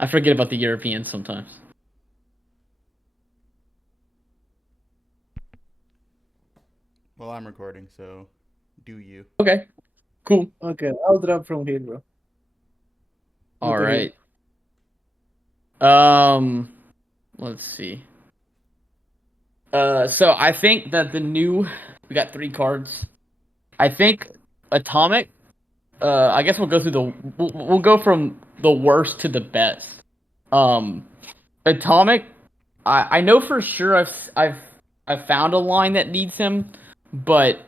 I forget about the Europeans sometimes. Well, I'm recording, so do you. Okay, cool. Okay, I'll drop from here, bro. All Look at him. right. Um, let's see. So I think that we got three cards. I think Atomic. I guess we'll go from the worst to the best. Um, Atomic. I know for sure I've found a line that needs him, but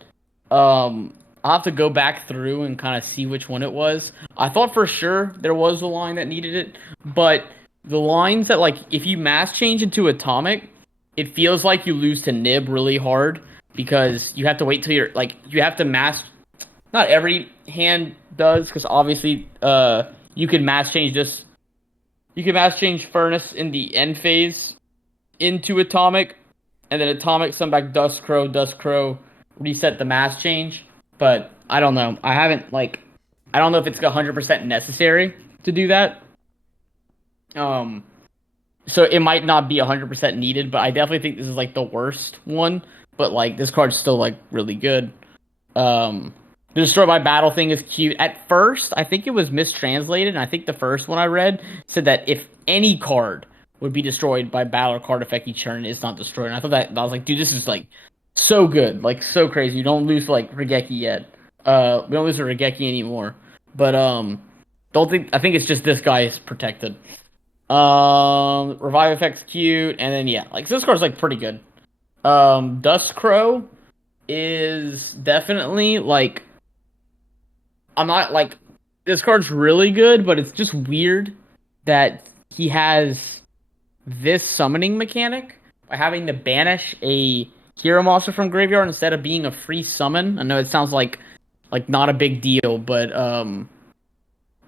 I'll have to go back through and kind of see which one it was. I thought for sure there was a line that needed it, but the lines that like if you mass change into Atomic, it feels like you lose to Nib really hard because you have to wait till you're like you have to mass. Not every hand does because obviously you can mass change this. You can mass change Furnace in the end phase into Atomic, and then Atomic send back Dust Crow, reset the mass change. But I don't know. I don't know if it's 100% necessary to do that. Um, so it might not be 100% needed, but I definitely think this is like the worst one. But like this card's still like really good. Um, the destroy by battle thing is cute. At first, I think it was mistranslated, and I think the first one I read said that if any card would be destroyed by battle or card effect each turn, it's not destroyed. And I thought that I was like, dude, this is like so good, like so crazy. You don't lose like Regeki yet. We don't lose to Regeki anymore. But don't think I think it's just this guy is protected. Revive effect's cute, and then yeah, like this card's like pretty good. Dust Crow is definitely like I'm not like this card's really good, but it's just weird that he has this summoning mechanic by having to banish a hero monster from graveyard instead of being a free summon. I know it sounds like not a big deal, but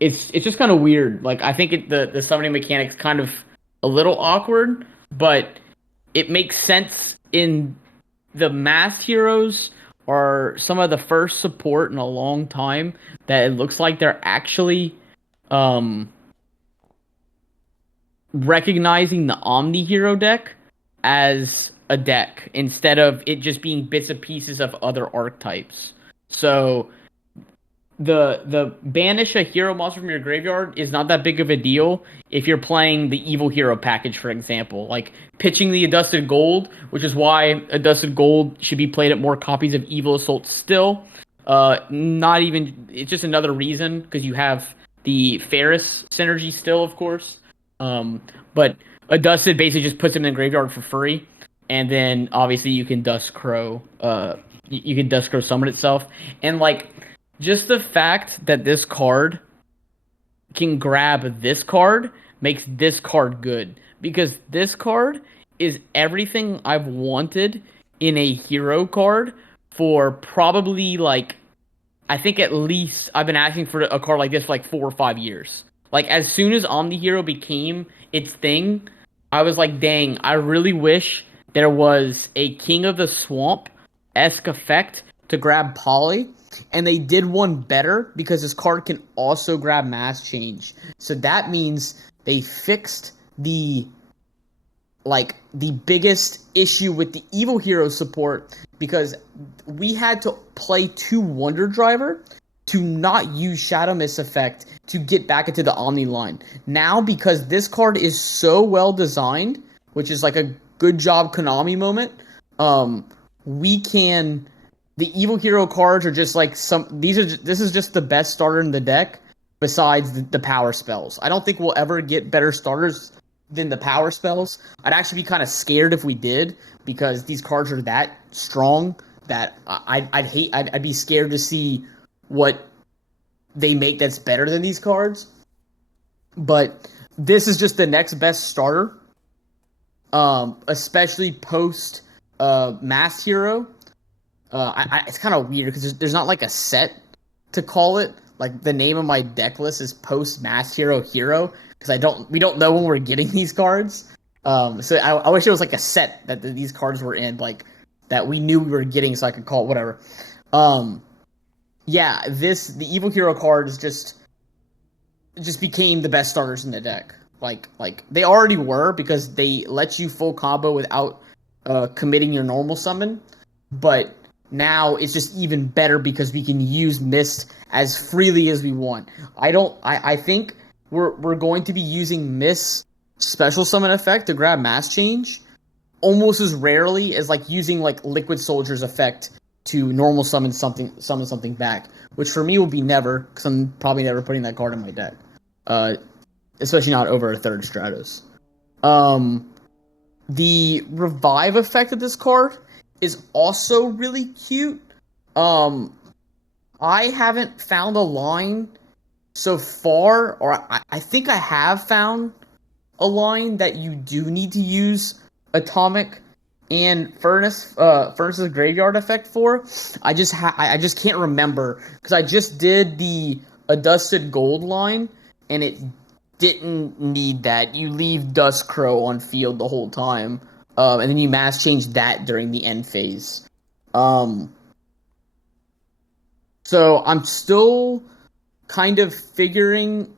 it's just kind of weird. Like I think the summoning mechanic's kind of a little awkward, but it makes sense in the mass heroes are some of the first support in a long time that it looks like they're actually um recognizing the Omni Hero deck as a deck instead of it just being bits and pieces of other archetypes. So the banish a hero monster from your graveyard is not that big of a deal if you're playing the evil hero package, for example, like pitching the Adusted Gold, which is why Adusted Gold should be played at more copies of Evil Assault still. Not even it's just another reason because you have the Ferris synergy still, of course. But Adusted basically just puts him in the graveyard for free, and then obviously you can Dust Crow. You can Dust Crow summon itself, and like just the fact that this card can grab this card makes this card good because this card is everything I've wanted in a hero card for probably like I think at least I've been asking for a card like this for like 4 or 5 years. Like as soon as Omni Hero became its thing, I was like, dang, I really wish there was a King of the Swamp esque effect to grab Polly. And they did one better because this card can also grab Mass Change. So that means they fixed the biggest issue with the Evil Hero support because we had to play 2 Wonder Driver to not use Shadow Mist effect to get back into the Omni line. Now, because this card is so well designed, which is like a good job Konami moment, we can the evil hero cards are just like this is just the best starter in the deck besides the power spells. I don't think we'll ever get better starters than the power spells. I'd actually be kind of scared if we did because these cards are that strong that I'd be scared to see what they make that's better than these cards. But this is just the next best starter, especially post Mass Hero. It's kind of weird because there's not like a set to call it. Like the name of my deck list is Post Mass Hero Hero because we don't know when we're getting these cards. So I wish it was like a set that these cards were in, like that we knew we were getting, so I could call it whatever. Um, yeah, the Evil Hero card is just just became the best starters in the deck. Like they already were because they let you full combo without committing your normal summon, but now it's just even better because we can use Mist as freely as we want. I think we're going to be using Mist special summon effect to grab mass change almost as rarely as like using like Liquid Soldier's effect to normal summon something back, which for me will be never, because I'm probably never putting that card in my deck. Uh, Especially not over a third Stratos. Um, the revive effect of this card is also really cute. Um, I haven't found a line so far, or I think I have found a line that you do need to use atomic and furnace's graveyard effect for. I just can't remember because I just did the adusted gold line and it didn't need that. You leave Dust Crow on field the whole time, and then you mass change that during the end phase. Um, so I'm still kind of figuring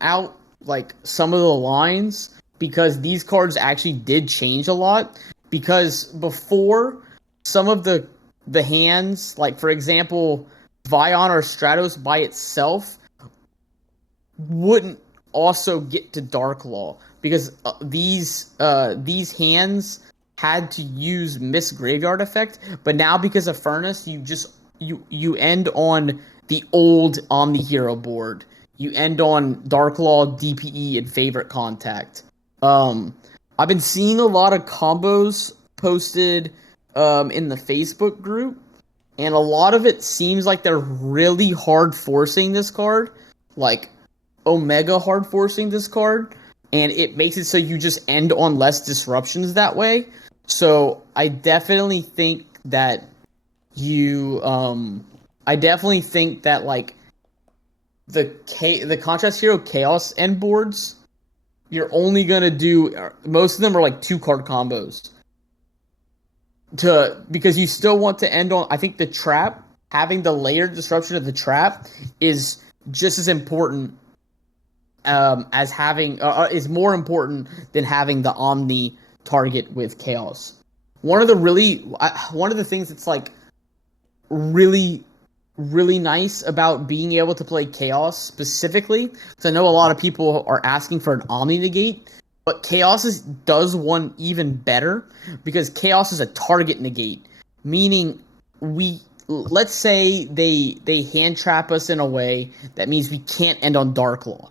out like some of the lines because these cards actually did change a lot. Because before, some of the hands, like for example, Vion or Stratos by itself wouldn't also get to Dark Law because these hands had to use Miss Graveyard effect, but now because of Furnace, you end on the old Omni Hero board. You end on Dark Law, DPE, and Favorite Contact. Um, I've been seeing a lot of combos posted in the Facebook group, and a lot of it seems like they're really hard forcing this card. Like Omega hard forcing this card, and it makes it so you just end on less disruptions that way. So you I definitely think that like the contrast hero chaos end boards, you're only gonna do most of them are like 2 card combos to because you still want to end on. I think the trap, having the layered disruption of the trap is just as important as having is more important than having the Omni target with Chaos. One of the things that's like really really nice about being able to play Chaos specifically, because I know a lot of people are asking for an Omni negate, but does one even better because Chaos is a target negate, meaning we let's say they hand trap us in a way that means we can't end on Dark Law,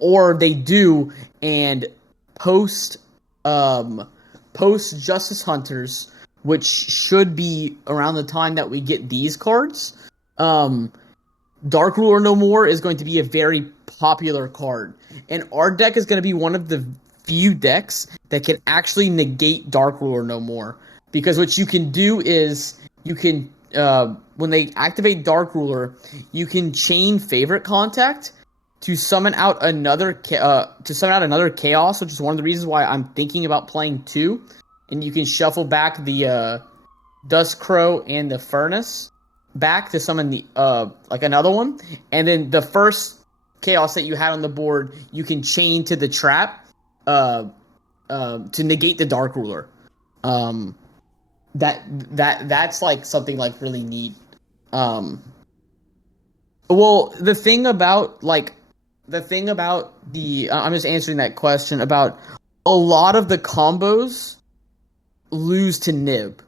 or they do and post um, post Justice Hunters, which should be around the time that we get these cards. Um, Dark Ruler No More is going to be a very popular card, and our deck is going to be one of the few decks that can actually negate Dark Ruler No More. Because what you can do is you can when they activate Dark Ruler, you can chain Favorite Contact to summon out another Chaos, which is one of the reasons why I'm thinking about playing 2. And you can shuffle back the Dust Crow and the Furnace back to summon the like another one, and then the first Chaos that you had on the board you can chain to the trap to negate the Dark Ruler. Um, that's like something like really neat. Um, well, the thing about the I'm just answering that question about a lot of the combos lose to Nib.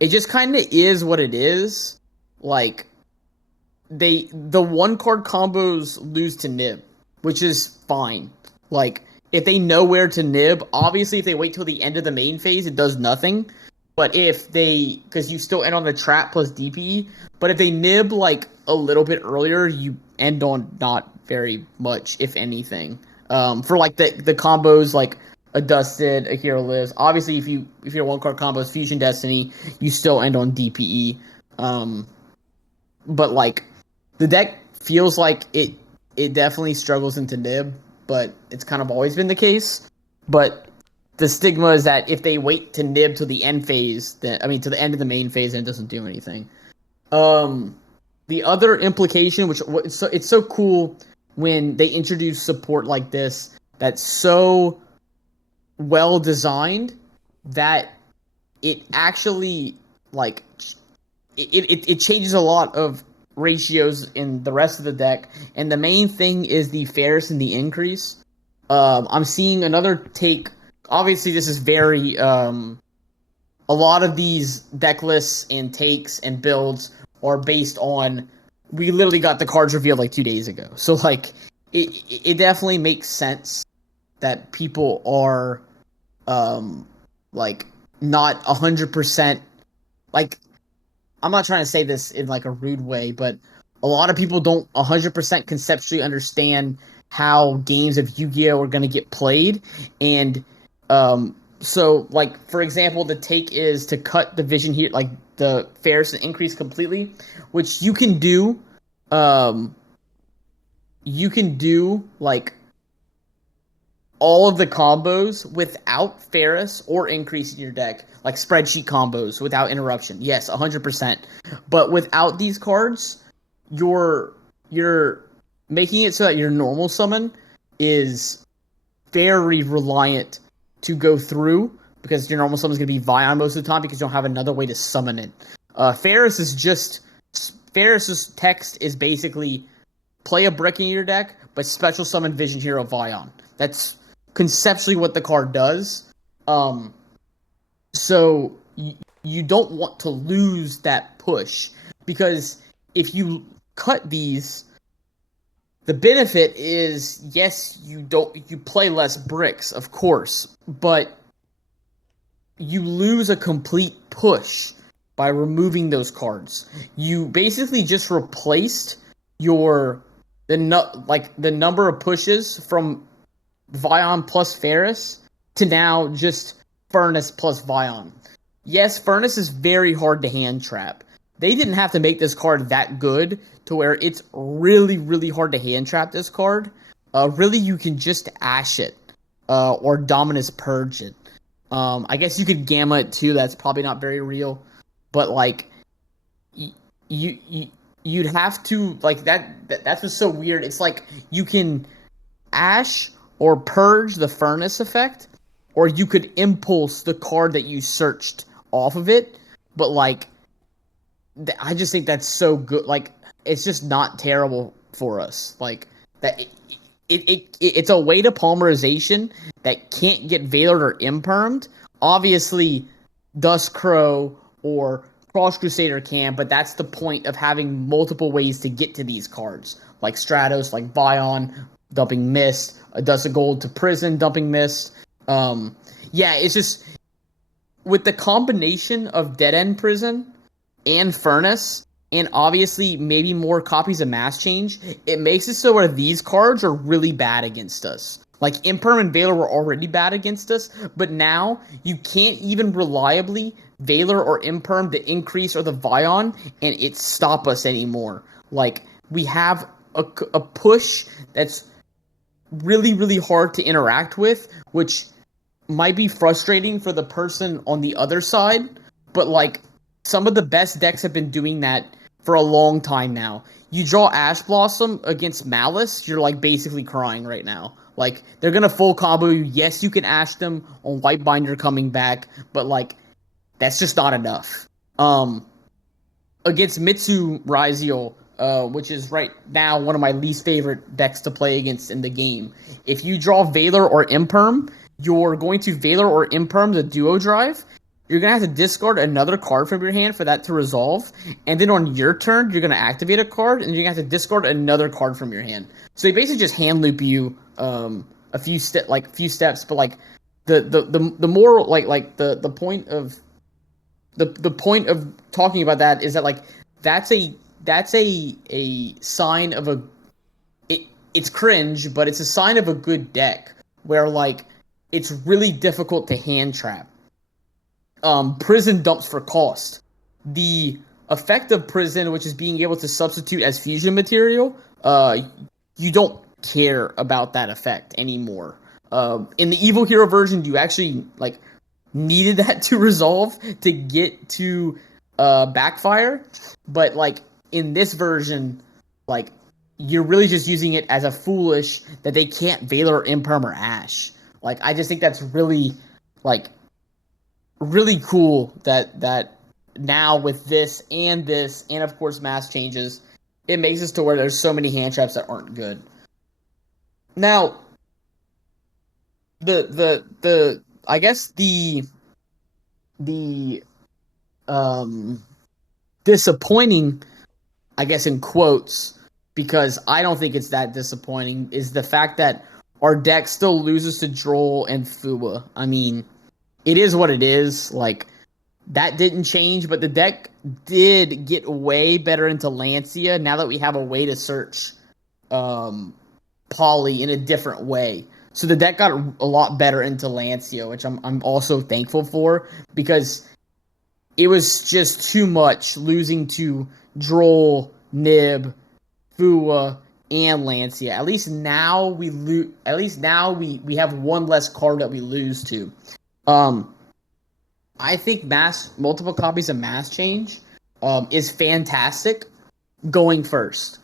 It just kind of is what it is. Like the 1 card combos lose to Nib, which is fine. Like if they know where to Nib, obviously if they wait till the end of the main phase, it does nothing. But if they, because you still end on the trap plus DPE, but if they nib like a little bit earlier, you end on not very much, if anything. For like the combos like a Dusted, a Hero Lives. Obviously, if your 1 card combos Fusion Destiny, you still end on DPE. But like the deck feels like it definitely struggles into nib, but it's kind of always been the case. But the stigma is that if they wait to nib to the end phase, then I mean to the end of the main phase, and it doesn't do anything. The other implication, which it's so cool when they introduce support like this that's so well designed that it actually like it changes a lot of ratios in the rest of the deck, and the main thing is the fairness and the increase. I'm seeing another take. Obviously, this is very a lot of these deck lists and takes and builds are based on. We literally got the cards revealed like 2 days ago, so like it definitely makes sense that people are like not 100% like I'm not trying to say this in like a rude way, but a lot of people don't 100% conceptually understand how games of Yu-Gi-Oh are going to get played, and so like for example, the take is to cut the vision here, like the fairness and increase completely, which um, you can do like all of the combos without Ferris or increase in your deck, like spreadsheet combos without interruption. Yes, 100%. But without these cards, you're you're making it so that your normal summon is very reliant to go through because your normal summon is going to be Vion most of the time because you don't have another way to summon it. Ferris is just Ferris's text is basically play a brick in your deck, but special summon Vision Hero Vion. That's conceptually what the card does. Um, so you don't want to lose that push because if you cut these, the benefit is yes, you play less bricks, of course, but you lose a complete push by removing those cards. You basically just replaced your the number of pushes from Vion plus Ferris to now just Furnace plus Vion. Yes, Furnace is very hard to hand trap. They didn't have to make this card that good to where it's really, really hard to hand trap this card. Really, you can just Ash it or Dominus Purge it. I guess you could Gamma it too. That's probably not very real, but like you you'd have to like that's what's so weird. It's like you can Ash or purge the furnace effect, or you could impulse the card that you searched off of it. But like, I just think that's so good. Like, it's just not terrible for us. Like that, it's a way to polymerization that can't get veilered or impermed. Obviously, Dust Crow or Cross Crusader can, but that's the point of having multiple ways to get to these cards, like Stratos, like Vion, dumping Mist, a Dust of Gold to Prison, dumping Mist. Yeah, it's just with the combination of Dead End Prison and Furnace, and obviously maybe more copies of Mass Change, it makes it so where these cards are really bad against us. Like Imperm and Valor were already bad against us, but now you can't even reliably Valor or Imperm the increase or the Vion, and it stop us anymore. Like we have a push that's really, really hard to interact with, which might be frustrating for the person on the other side, but like some of the best decks have been doing that for a long time now. You draw Ash Blossom against Malice, you're like basically crying right now. Like they're gonna full combo you. Yes, you can Ash them on White Binder coming back, but like that's just not enough. Against Mitsu Raiziel, which is right now one of my least favorite decks to play against in the game. If you draw Valor or Imperm, you're going to Valor or Imperm the duo drive. You're going to have to discard another card from your hand for that to resolve. And then on your turn, you're going to activate a card, and you're going to have to discard another card from your hand. So they basically just hand loop you a few steps, but like the more the point of the point of talking about that is that like that's a sign of it's cringe, but it's a sign of a good deck where like it's really difficult to hand trap. Prison dumps for cost. The effect of prison, which is being able to substitute as fusion material, you don't care about that effect anymore. In the Evil Hero version, you actually like needed that to resolve to get to backfire, but like in this version, like you're really just using it as a foolish that they can't Valor Imperm or Ash. Like I just think that's like really cool that now with this and of course mass changes, it makes us to where there's so many hand traps that aren't good. Now the I guess the um disappointing, I guess in quotes, because I don't think it's that disappointing, is the fact that our deck still loses to Droll and Fua. I mean, it is what it is. Like, that didn't change, but the deck did get way better into Lancia now that we have a way to search um, Poly in a different way. So the deck got a lot better into Lancia, which I'm also thankful for, because it was just too much losing to Droll, Nib, Fua, and Lancia. At least now we lose. At least now we have one less card that we lose to. Um, I think multiple copies of mass change is fantastic going first.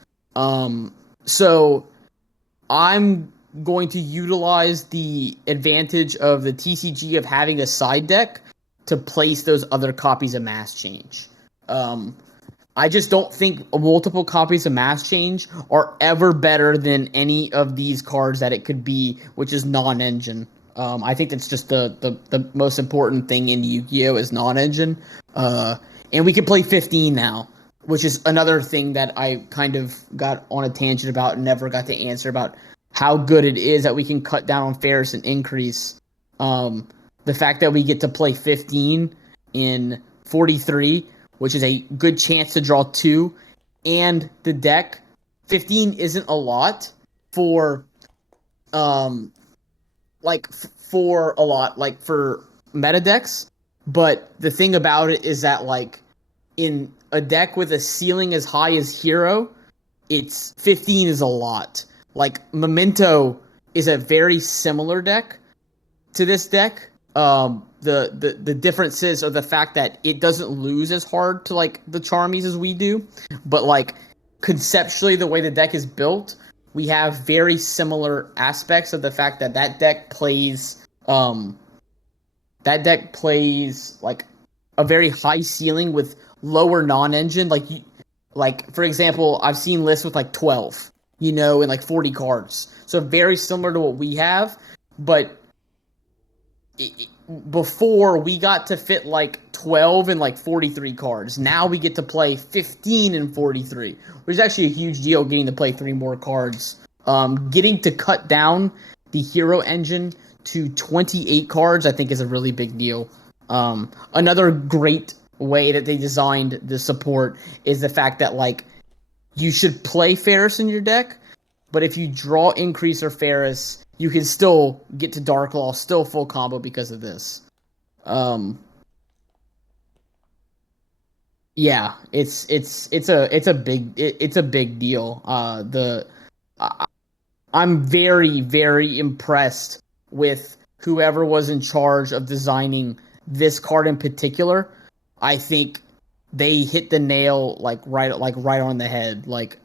So I'm going to utilize the advantage of the TCG of having a side deck to place those other copies of mass change. Um, I just don't think multiple copies of mass change are ever better than any of these cards that it could be, which is non-engine. I think that's just the most important thing in Yu-Gi-Oh! Is non-engine. And we can play 15 now, which is another thing that I kind of got on a tangent about and never got to answer about how good it is that we can cut down on Ferris and increase. The fact that we get to play 15 in 43, which is a good chance to draw 2, and the deck 15 isn't a lot for for a lot like for meta decks, but the thing about it is that like in a deck with a ceiling as high as Hero, it's 15 is a lot. Like Memento is a very similar deck to this deck. The differences are the fact that it doesn't lose as hard to like the Charmies as we do, but like conceptually the way the deck is built, we have very similar aspects of the fact that that deck plays like a very high ceiling with lower non-engine. Like for example, I've seen lists with like 12, and like 40 cards. So very similar to what we have, but before we got to fit like 12 and like 43 cards. Now we get to play 15 and 43, which is actually a huge deal, getting to play 3 more cards. Getting to cut down the hero engine to 28 cards, I think, is a really big deal. Another great way that they designed the support is the fact that like you should play Ferris in your deck, but if you draw Increase or Ferris, you can still get to Dark Law, still full combo because of this. Um, yeah, it's a big deal. I, I'm very very impressed with whoever was in charge of designing this card in particular. I think they hit the nail like right on the head. Like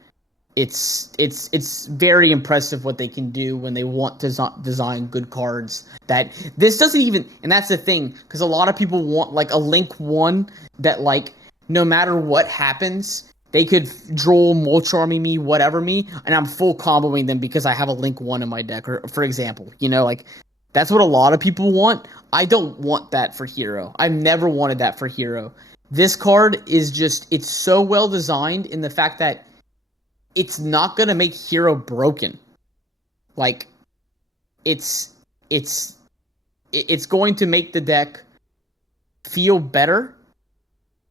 it's very impressive what they can do when they want to design good cards. That this doesn't even, and that's the thing, because a lot of people want like a Link 1 that like no matter what happens, they could draw Molcharmy me, whatever me, and I'm full comboing them because I have a Link 1 in my deck, or for example, like that's what a lot of people want. I don't want that for Hero. I've never wanted that for Hero. This card is just, it's so well designed in the fact that it's not gonna make Hero broken. Like it's it's it's going to make the deck feel better,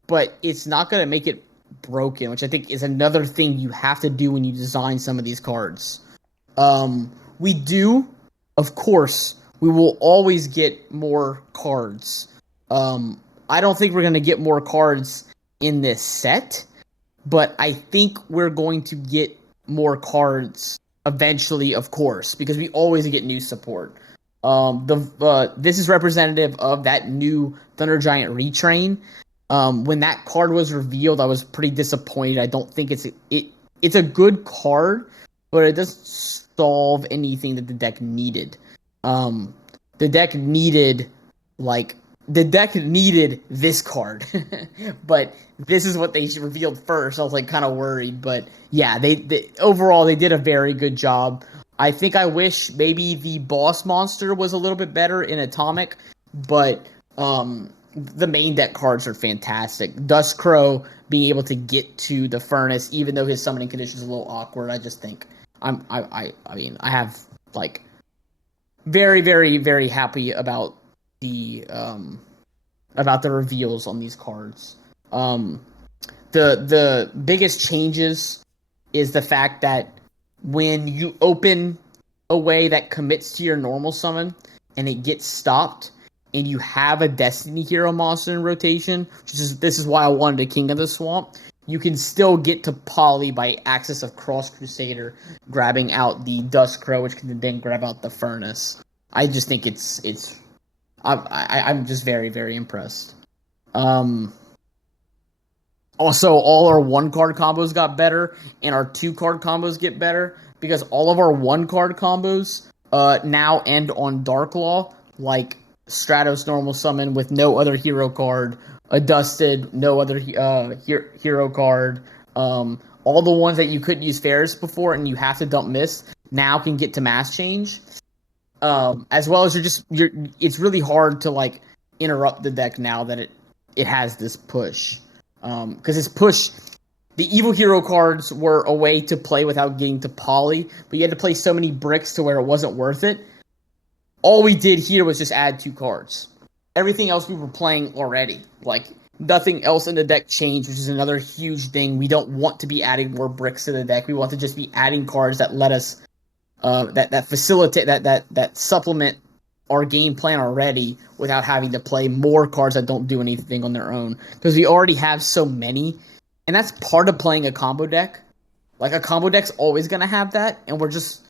but it's not gonna make it broken, which I think is another thing you have to do when you design some of these cards. We do, of course, we will always get more cards. I don't think we're gonna get more cards in this set, but I think we're going to get more cards eventually, of course, because we always get new support. This is representative of that new Thunder Giant retrain. When that card was revealed, I was pretty disappointed. I don't think it it's a good card, but it doesn't solve anything that the deck needed. Um, the deck needed like the deck needed this card, but this is what they revealed first. I was like kind of worried, but yeah, they overall they did a very good job. I think I wish maybe the boss monster was a little bit better in Atomic, but the main deck cards are fantastic. Duskcrow being able to get to the furnace, even though his summoning condition is a little awkward. I just think I mean I have like very very very happy about the reveals on these cards. Um, the biggest changes is the fact that when you open a way that commits to your normal summon and it gets stopped and you have a Destiny Hero monster in rotation, this is why I wanted a King of the Swamp. You can still get to Poly by access of Cross Crusader, grabbing out the Duskcrow, which can then grab out the Furnace. I just think I'm just very very impressed. Um, Also, all our one card combos got better, and our two card combos get better because all of our one card combos now end on Dark Law, like Stratos normal summon with no other hero card, a Dusted, no other hero card. All the ones that you couldn't use Ferris before and you have to dump Mist now can get to mass change. As well as you're it's really hard to like interrupt the deck now that it has this push. Because this push, the evil hero cards were a way to play without getting to Poly, but you had to play so many bricks to where it wasn't worth it. All we did here was just add two cards. Everything else we were playing already. Like, nothing else in the deck changed, which is another huge thing. We don't want to be adding more bricks to the deck. We want to just be adding cards that let us, that facilitate, that supplement our game plan already without having to play more cards that don't do anything on their own. Because we already have so many. And that's part of playing a combo deck. Like, a combo deck's always going to have that. And we're just,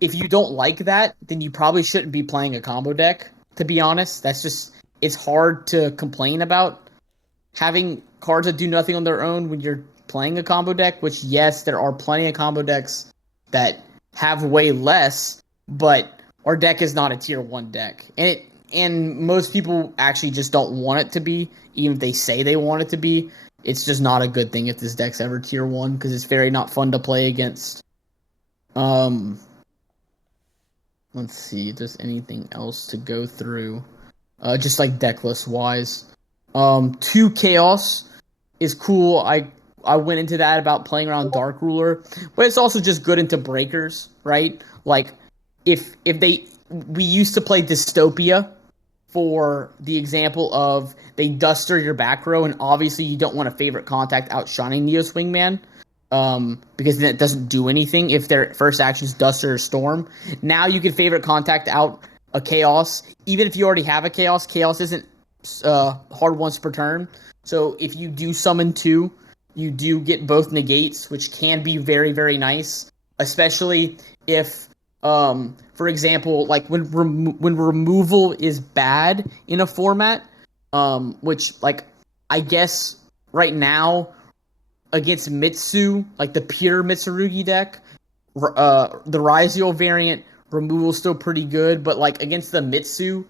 if you don't like that, then you probably shouldn't be playing a combo deck, to be honest. That's just, it's hard to complain about having cards that do nothing on their own when you're playing a combo deck, which, yes, there are plenty of combo decks that have way less, but our deck is not a tier 1 deck. And most people actually just don't want it to be, even if they say they want it to be. It's just not a good thing if this deck's ever tier 1, because it's very not fun to play against. Let's see if there's anything else to go through. Just like decklist wise. 2 Chaos is cool. I went into that about playing around Dark Ruler, but it's also just good into breakers, right? Like, if we used to play Dystopia for the example of they duster your back row, and obviously you don't want a favorite contact outshining Neo Swingman, because then it doesn't do anything if their first action is Duster or Storm. Now you can favorite contact out a Chaos, even if you already have a Chaos. Chaos isn't hard once per turn, so if you do summon 2, you do get both negates, which can be very very nice, especially if for example, like when removal is bad in a format, which like I guess right now against Mitsu, like the pure Mitsurugi deck, the Raizio variant removal is still pretty good, but like against the Mitsu,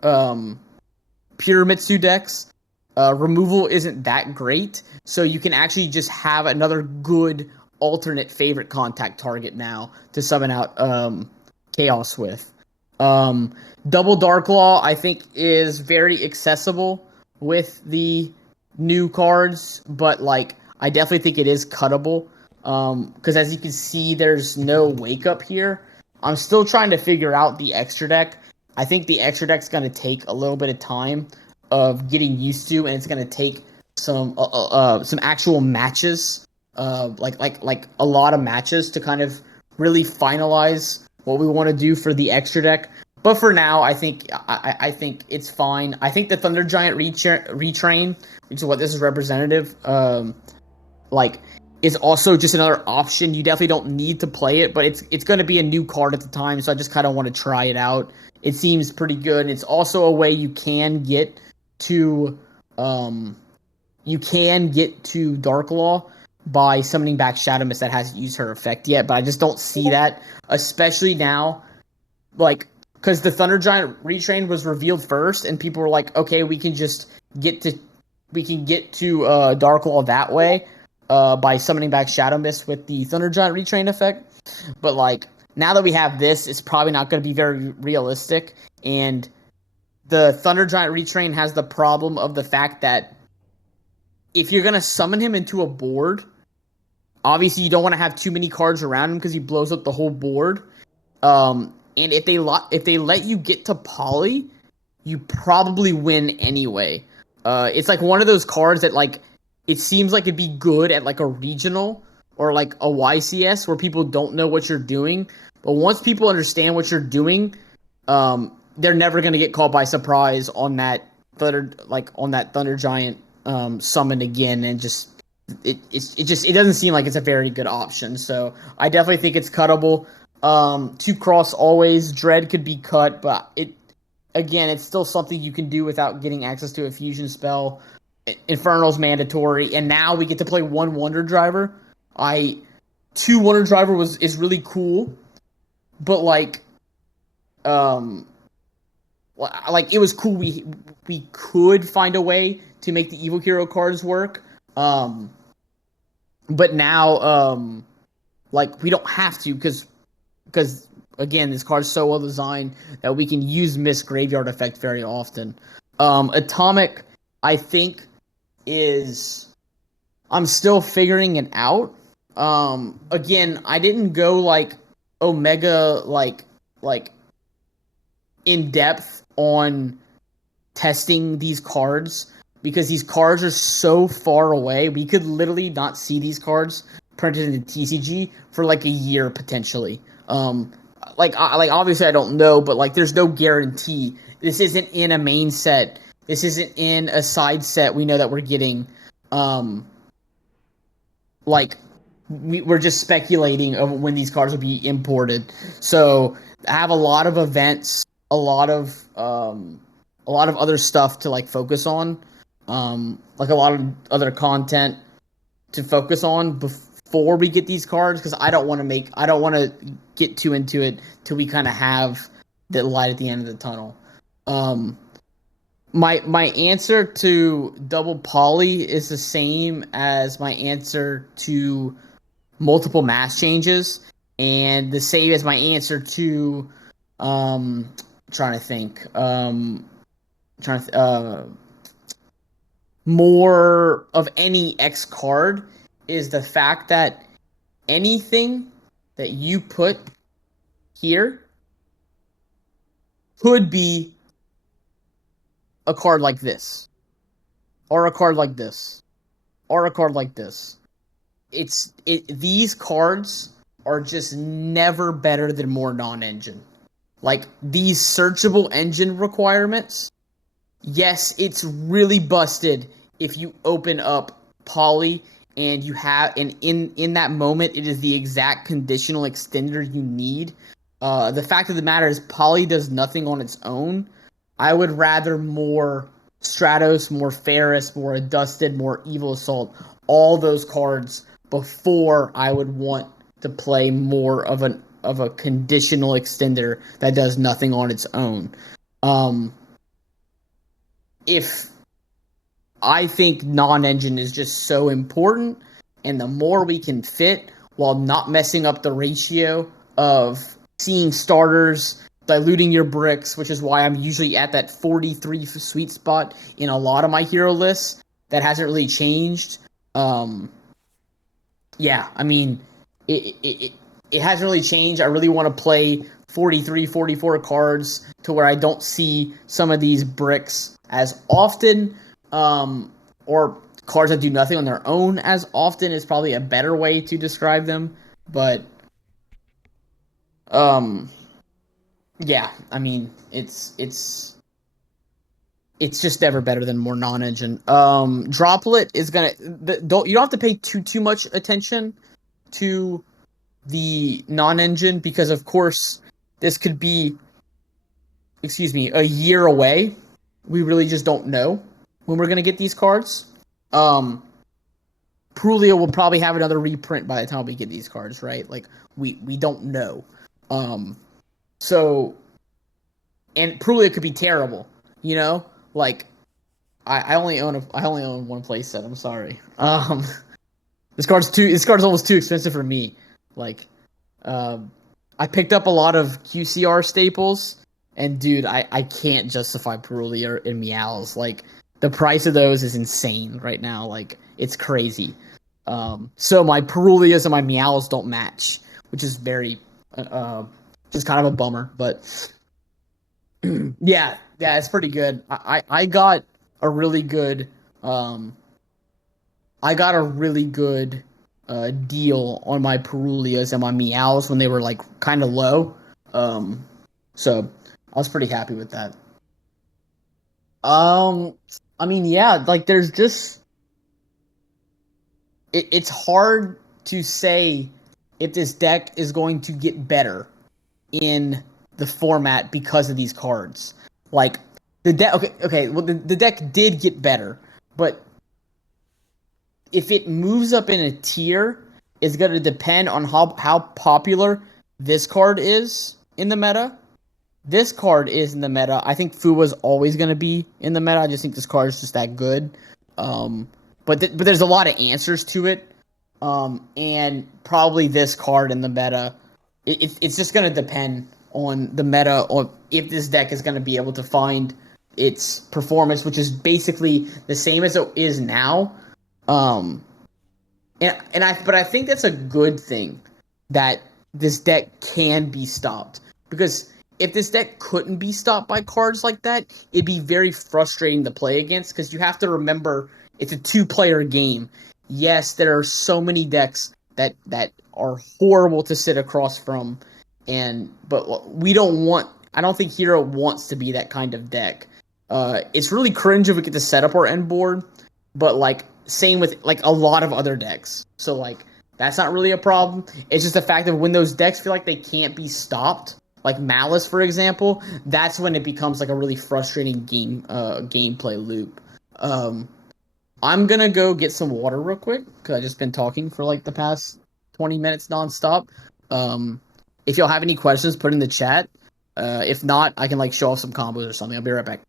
pure Mitsu decks, removal isn't that great. So you can actually just have another good alternate favorite contact target now to summon out Chaos with. Double Dark Law, I think, is very accessible with the new cards, but like I definitely think it is cuttable. Because as you can see, there's no wake up here. I'm still trying to figure out the extra deck. I think the extra deck's going to take a little bit of time of getting used to, and it's going to take some actual matches, like a lot of matches to kind of really finalize what we want to do for the extra deck. But for now, I think it's fine. I think the Thunder Giant retrain, which is what this is representative, like is also just another option. You definitely don't need to play it, but it's going to be a new card at the time, so I just kind of want to try it out. It seems pretty good, and it's also a way you can get to Dark Law by summoning back Shadow Mist that hasn't used her effect yet, but I just don't see that, especially now, like, because the Thunder Giant retrain was revealed first, and people were like, okay, get to we can get to Dark Law that way, by summoning back Shadow Mist with the Thunder Giant retrain effect. But like now that we have this, it's probably not going to be very realistic, and the Thunder Giant retrain has the problem of the fact that if you're going to summon him into a board, obviously you don't want to have too many cards around him because he blows up the whole board. And if they let you get to Poly, you probably win anyway. It's like one of those cards that like it seems like it'd be good at like a regional or like a YCS where people don't know what you're doing, but once people understand what you're doing, they're never gonna get caught by surprise on that Thunder Giant summon again, and just it doesn't seem like it's a very good option. So I definitely think it's cuttable. Two cross always Dread could be cut, but it's still something you can do without getting access to a fusion spell. Infernal's mandatory, and now we get to play one Wonder Driver. Two Wonder Driver is really cool, but um it was cool. We could find a way to make the Evil Hero cards work. But now we don't have to because again, this card's so well designed that we can use Miss Graveyard Effect very often. Atomic, I think, is I'm still figuring it out. Again, I didn't go like Omega like in depth on testing these cards because these cards are so far away. We could literally not see these cards printed in TCG for like a year potentially. Obviously I don't know, but like there's no guarantee. This isn't in a main set. This isn't in a side set. We know that we're getting. We're just speculating of when these cards will be imported. So I have a lot of events, a lot of other stuff to like focus on, like a lot of other content to focus on before we get these cards because I don't want to get too into it till we kind of have the light at the end of the tunnel. My answer to double poly is the same as my answer to multiple mass changes, and the same as my answer to trying to think more of any X card is the fact that anything that you put here could be a card like this, or a card like this, or a card like this. These cards are just never better than more non-engine. Like these searchable engine requirements, yes, it's really busted if you open up Poly and you have and in that moment it is the exact conditional extender you need. The fact of the matter is Poly does nothing on its own. I would rather more Stratos, more Ferris, more Adusted, more Evil Assault, all those cards before I would want to play more of a conditional extender that does nothing on its own. If I think non-engine is just so important, and the more we can fit while not messing up the ratio of seeing starters, diluting your bricks, which is why I'm usually at that 43 sweet spot in a lot of my hero lists. That hasn't really changed. Yeah, I mean, it hasn't really changed. I really want to play 43, 44 cards to where I don't see some of these bricks as often, or cards that do nothing on their own as often is probably a better way to describe them. But, yeah, I mean, it's just never better than more non-engine. Droplet is gonna you don't have to pay too much attention to the non-engine because of course this could be a year away. We really just don't know when we're gonna get these cards. Prulia will probably have another reprint by the time we get these cards, right? Like we don't know. Um, so and Prulia could be terrible, you know? Like I only own one playset. I'm sorry. This card's almost too expensive for me. Like, um, I picked up a lot of QCR staples, and dude, I can't justify Perulia and Meows. Like, the price of those is insane right now. Like, it's crazy. So my Perulias and my Meows don't match, which is very, just kind of a bummer. But yeah, it's pretty good. I got a really good, um, I got a really good deal on my Perulias and my Meows when they were like kind of low. Um, so I was pretty happy with that. Um, I mean, yeah, like there's just it's hard to say if this deck is going to get better in the format because of these cards. Like the deck, okay, well the deck did get better, but if it moves up in a tier, is going to depend on how popular this card is in the meta. This card is in the meta. I think Fuwa's always going to be in the meta. I just think this card is just that good. Um, but there's a lot of answers to it. And probably this card in the meta, it's just going to depend on the meta, or if this deck is going to be able to find its performance, which is basically the same as it is now. Um, but I think that's a good thing that this deck can be stopped, because if this deck couldn't be stopped by cards like that, it'd be very frustrating to play against, because you have to remember it's a two-player game. Yes, there are so many decks that are horrible to sit across from, but we don't want. I don't think Hero wants to be that kind of deck. It's really cringe if we get to set up our end board, but like same with like a lot of other decks. So like that's not really a problem. It's just the fact that when those decks feel like they can't be stopped, like Malice for example, that's when it becomes like a really frustrating gameplay loop. Um, I'm gonna go get some water real quick because I just been talking for like the past 20 minutes nonstop. Um, if y'all have any questions, put in the chat. If not, I can like show off some combos or something. I'll be right back.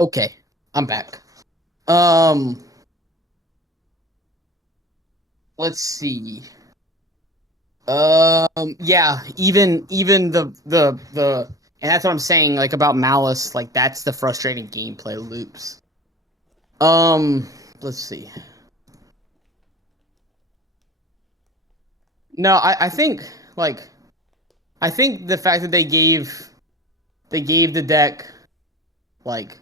Okay, I'm back. Um, let's see. Yeah, even and that's what I'm saying, like about Malice, like that's the frustrating gameplay loops. Um, let's see. No, I think like I think the fact that they gave the deck like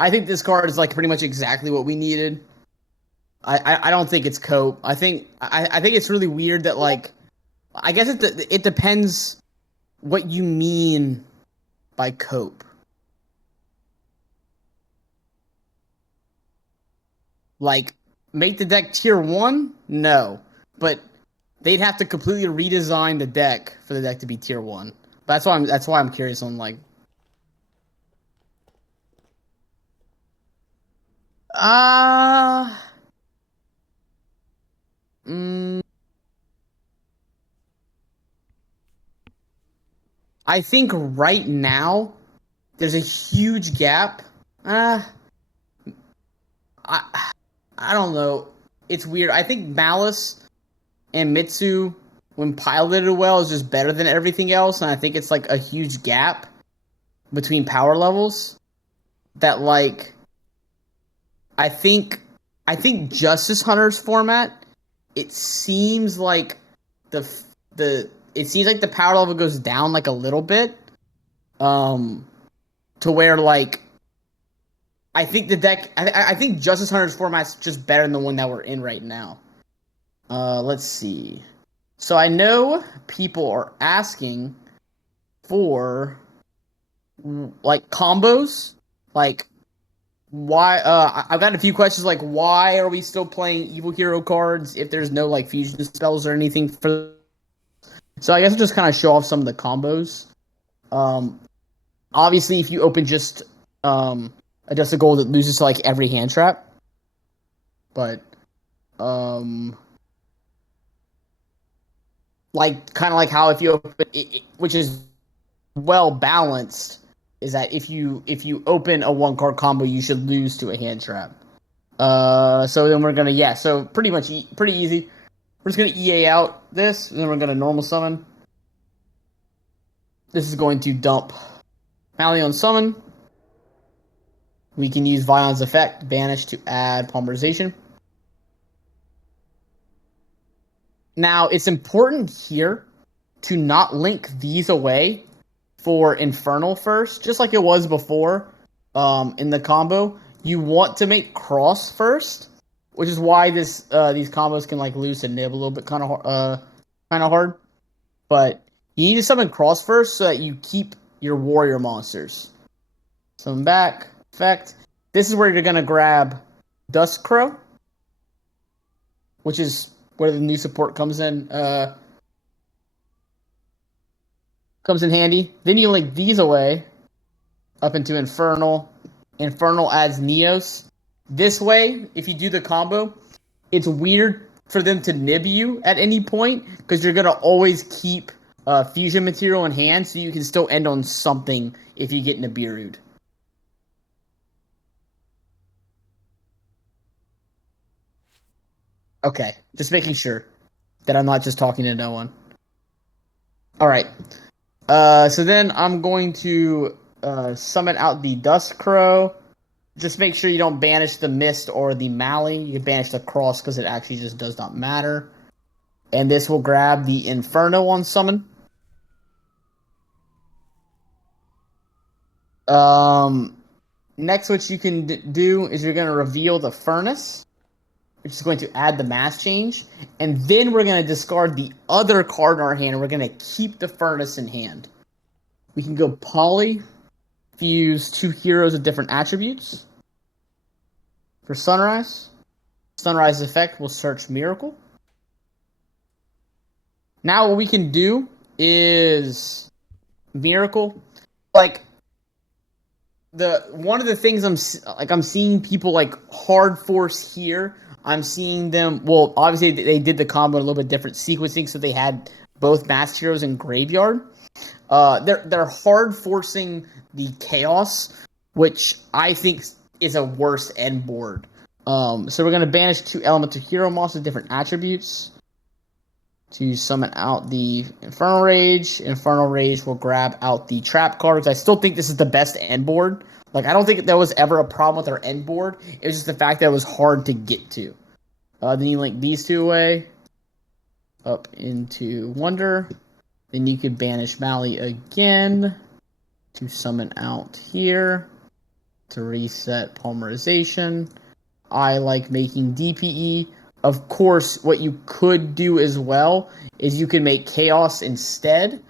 I think this card is like pretty much exactly what we needed. I don't think it's cope. I think it's really weird that like I guess it depends what you mean by cope. Like, make the deck tier one? No. But they'd have to completely redesign the deck for the deck to be tier one. That's why I'm curious on like uh Mm, I think right now there's a huge gap. Uh, I I don't know. It's weird. I think Malice and Mitsu, when piloted well, is just better than everything else, and I think it's like a huge gap between power levels that like I think I think Justice Hunter's format, it seems like the the it seems like the power level goes down like a little bit um to where like I think the deck I think Justice Hunter's format's just better than the one that we're in right now. Let's see. So I know people are asking for like combos, like why I've got a few questions like why are we still playing evil hero cards if there's no like fusion spells or anything for. So I guess I'll just kind of show off some of the combos. Um Obviously if you open just a gold it loses to like every hand trap. But um like kind of like how if you open which is well balanced is that if you open a one card combo you should lose to a hand trap. So then we're gonna so pretty much pretty easy. We're just gonna EA out this, and then we're gonna normal summon. This is going to dump Malion summon. We can use Vion's effect, banish to add polymerization. Now it's important here to not link these away for Infernal first, just like it was before in the combo. You want to make cross first, which is why these combos can like lose to nib a little bit kind of hard. But you need to summon cross first so that you keep your warrior monsters. Summon back, effect. This is where you're gonna grab Dusk Crow, which is where the new support comes in. Comes in handy. Then you link these away up into Infernal. Infernal adds Neos. This way, if you do the combo, it's weird for them to nib you at any point because you're gonna always keep fusion material in hand, so you can still end on something if you get Nibiru'd. Okay, just making sure that I'm not just talking to no one. All right. So then I'm going to summon out the Dust Crow. Just make sure you don't banish the Mist or the Mali. You can banish the Cross because it actually just does not matter. And this will grab the Inferno on summon. Next, what you can do is you're going to reveal the Furnace, which is going to add the mass change. And then we're going to discard the other card in our hand, and we're going to keep the Furnace in hand. We can go Poly, fuse two heroes with different attributes. For Sunrise, Sunrise effect will search Miracle. Now what we can do is Miracle. Like the one of the things I'm seeing people like hard force here. I'm seeing them. Well, obviously they did the combo in a little bit different sequencing, so they had both Masked Heroes in Graveyard. They're hard forcing the Chaos, which I think is a worse end board. So we're gonna banish two elemental hero monsters with different attributes to summon out the Infernal Rage. Infernal Rage will grab out the trap cards. I still think this is the best end board. Like I don't think there was ever a problem with our end board. It was just the fact that it was hard to get to. Then you link these two away up into Wonder. Then you could banish Mali again to summon out here to reset polymerization. I like making DPE. Of course, what you could do as well is you can make Chaos instead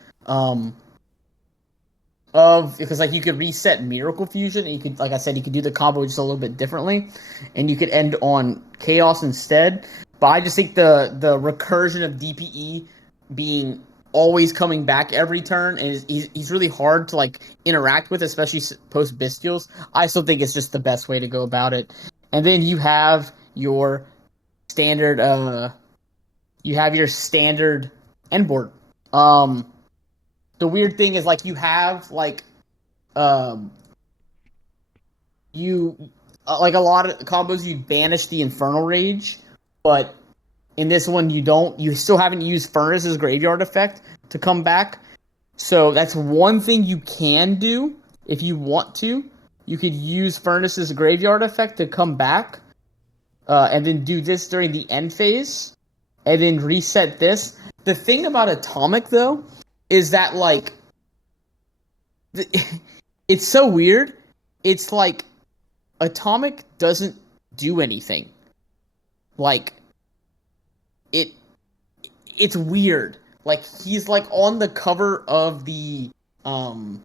because like you could reset Miracle Fusion and you could, like I said, you could do the combo just a little bit differently, and you could end on Chaos instead. But I just think the recursion of DPE being always coming back every turn, and he's really hard to like interact with, especially post Bestials. I still think it's just the best way to go about it. And then you have your standard you have your standard end board. Um, the weird thing is like you have like um you like a lot of combos you banish the Infernal Rage, but in this one you don't. You still haven't used Furnace's Graveyard effect to come back. So that's one thing you can do if you want to. You could use Furnace's Graveyard effect to come back, and then do this during the end phase, and then reset this. The thing about Atomic though is that like it's so weird. It's like Atomic doesn't do anything. Like it it's weird. Like he's like on the cover of the um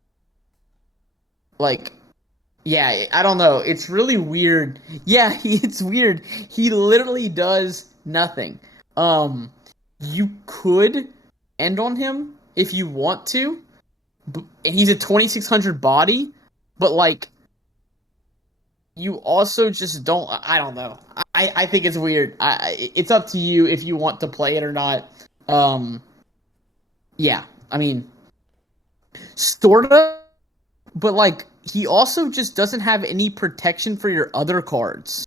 like yeah, I don't know. It's really weird. Yeah, it's weird. He literally does nothing. Um you could end on him if you want to. And he's a 2600 body, but like you also just don't. I don't know. I think it's weird. It's up to you if you want to play it or not. Um, yeah, I mean, sorta, but like he also just doesn't have any protection for your other cards.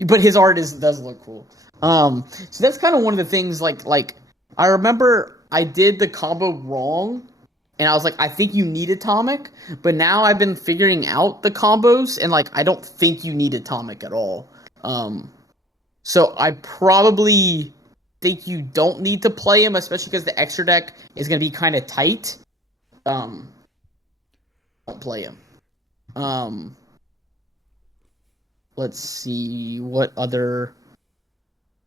But his art does look cool. So that's kind of one of the things. Like I remember I did the combo wrong, and I was like, I think you need Atomic, but now I've been figuring out the combos, and like I don't think you need Atomic at all. So I probably think you don't need to play him, especially because the extra deck is going to be kind of tight. Don't play him. Um, let's see what other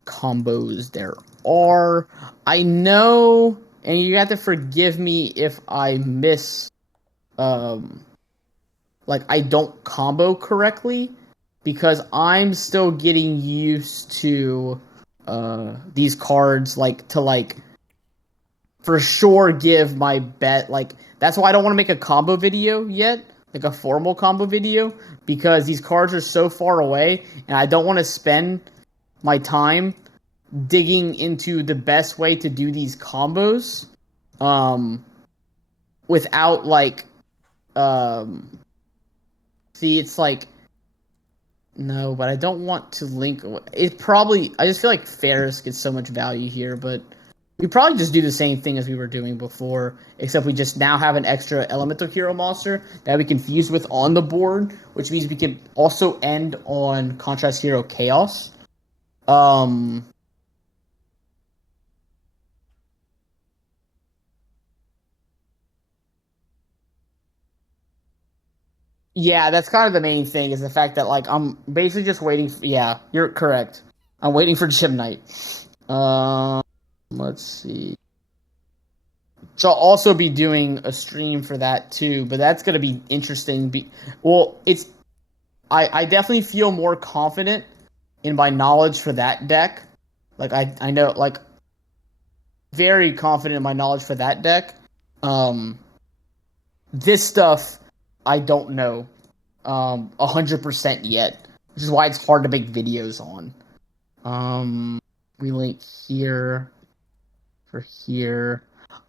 combos there are. I know, and you have to forgive me if I miss, like I don't combo correctly, because I'm still getting used to these cards, like to like for sure give my bet. Like that's why I don't want to make a combo video yet, like a formal combo video, because these cards are so far away, and I don't want to spend my time digging into the best way to do these combos, um, without like, see, it's like no, but I don't want to link. It probably. I just feel like Ferris gets so much value here, but we probably just do the same thing as we were doing before, except we just now have an extra Elemental Hero monster that we can fuse with on the board, which means we can also end on Contrast Hero Chaos. Um, yeah, that's kind of the main thing is the fact that like I'm basically just waiting. Yeah, you're correct. I'm waiting for Gym Knight. Let's see. So I'll also be doing a stream for that too, but that's gonna be interesting. Well, it's I definitely feel more confident in my knowledge for that deck. Like I know like very confident in my knowledge for that deck. Um, this stuff I don't know 100% yet, which is why it's hard to make videos on. Relink here for here.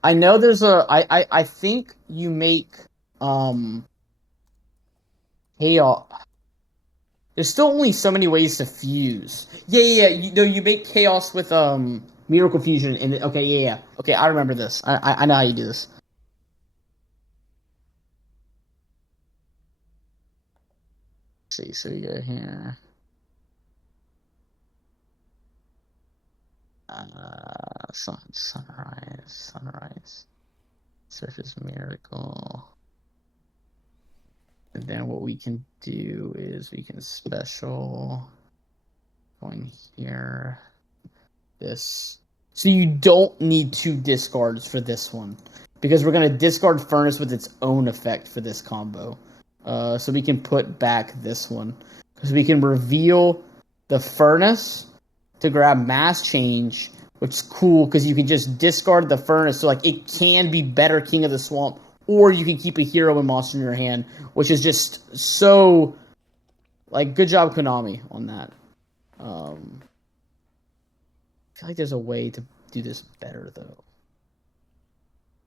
I know there's I think you make chaos. There's still only so many ways to fuse. Yeah. You know, you make chaos with Miracle Fusion and okay, yeah. Okay, I remember this. I know how you do this. Let's see, so we go here. Sunrise. Surface Miracle. And then what we can do is we can special going here. This. So you don't need 2 discards for this one, because we're gonna discard Furnace with its own effect for this combo. So we can put back this one, because we can reveal the Furnace to grab Mass Change, which is cool because you can just discard the Furnace. So like it can be better King of the Swamp, or you can keep a hero and monster in your hand, which is just so like good job Konami on that. feel like there's a way to do this better though.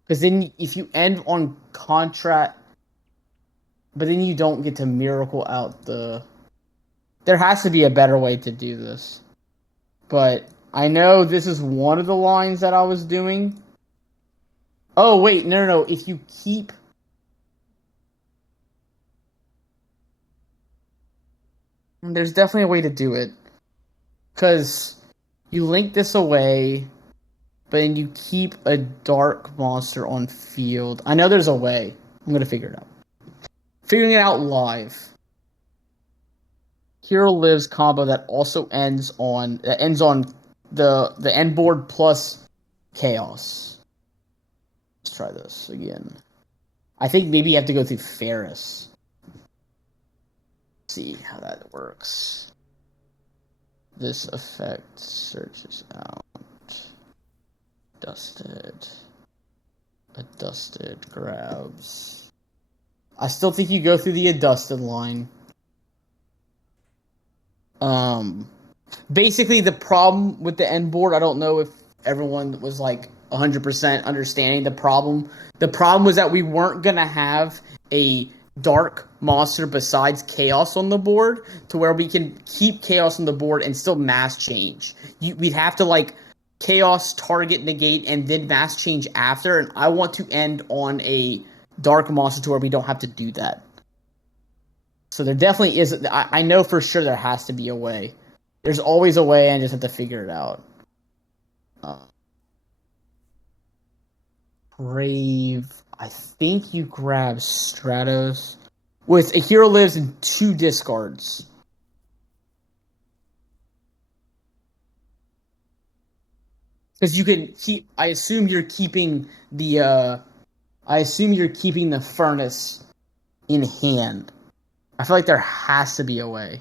Because then if you end on contract, but then you don't get to miracle out the. There has to be a better way to do this. But I know this is one of the lines that I was doing. Oh, wait, no. If you keep. There's definitely a way to do it. Because you link this away, but then you keep a dark monster on field. I know there's a way. I'm going to figure it out. Figuring it out live. Hero Lives combo that also ends on the end board plus chaos. Let's try this again. I think maybe you have to go through Ferris. See how that works. This effect searches out dusted. A dusted grabs. I still think you go through the adusted line. Basically the problem with the end board, I don't know if everyone was like 100% understanding the problem. The problem was that we weren't going to have a dark monster besides chaos on the board to where we can keep chaos on the board and still mass change. We'd have to like chaos, target, negate, and then mass change after, and I want to end on a dark monster to where we don't have to do that. So there definitely is. I know for sure there has to be a way. There's always a way, and I just have to figure it out. Uh, Brave. I think you grab Stratos. With a hero lives in 2 discards. Because you can keep. I assume you're keeping the. I assume you're keeping the furnace in hand. I feel like there has to be a way.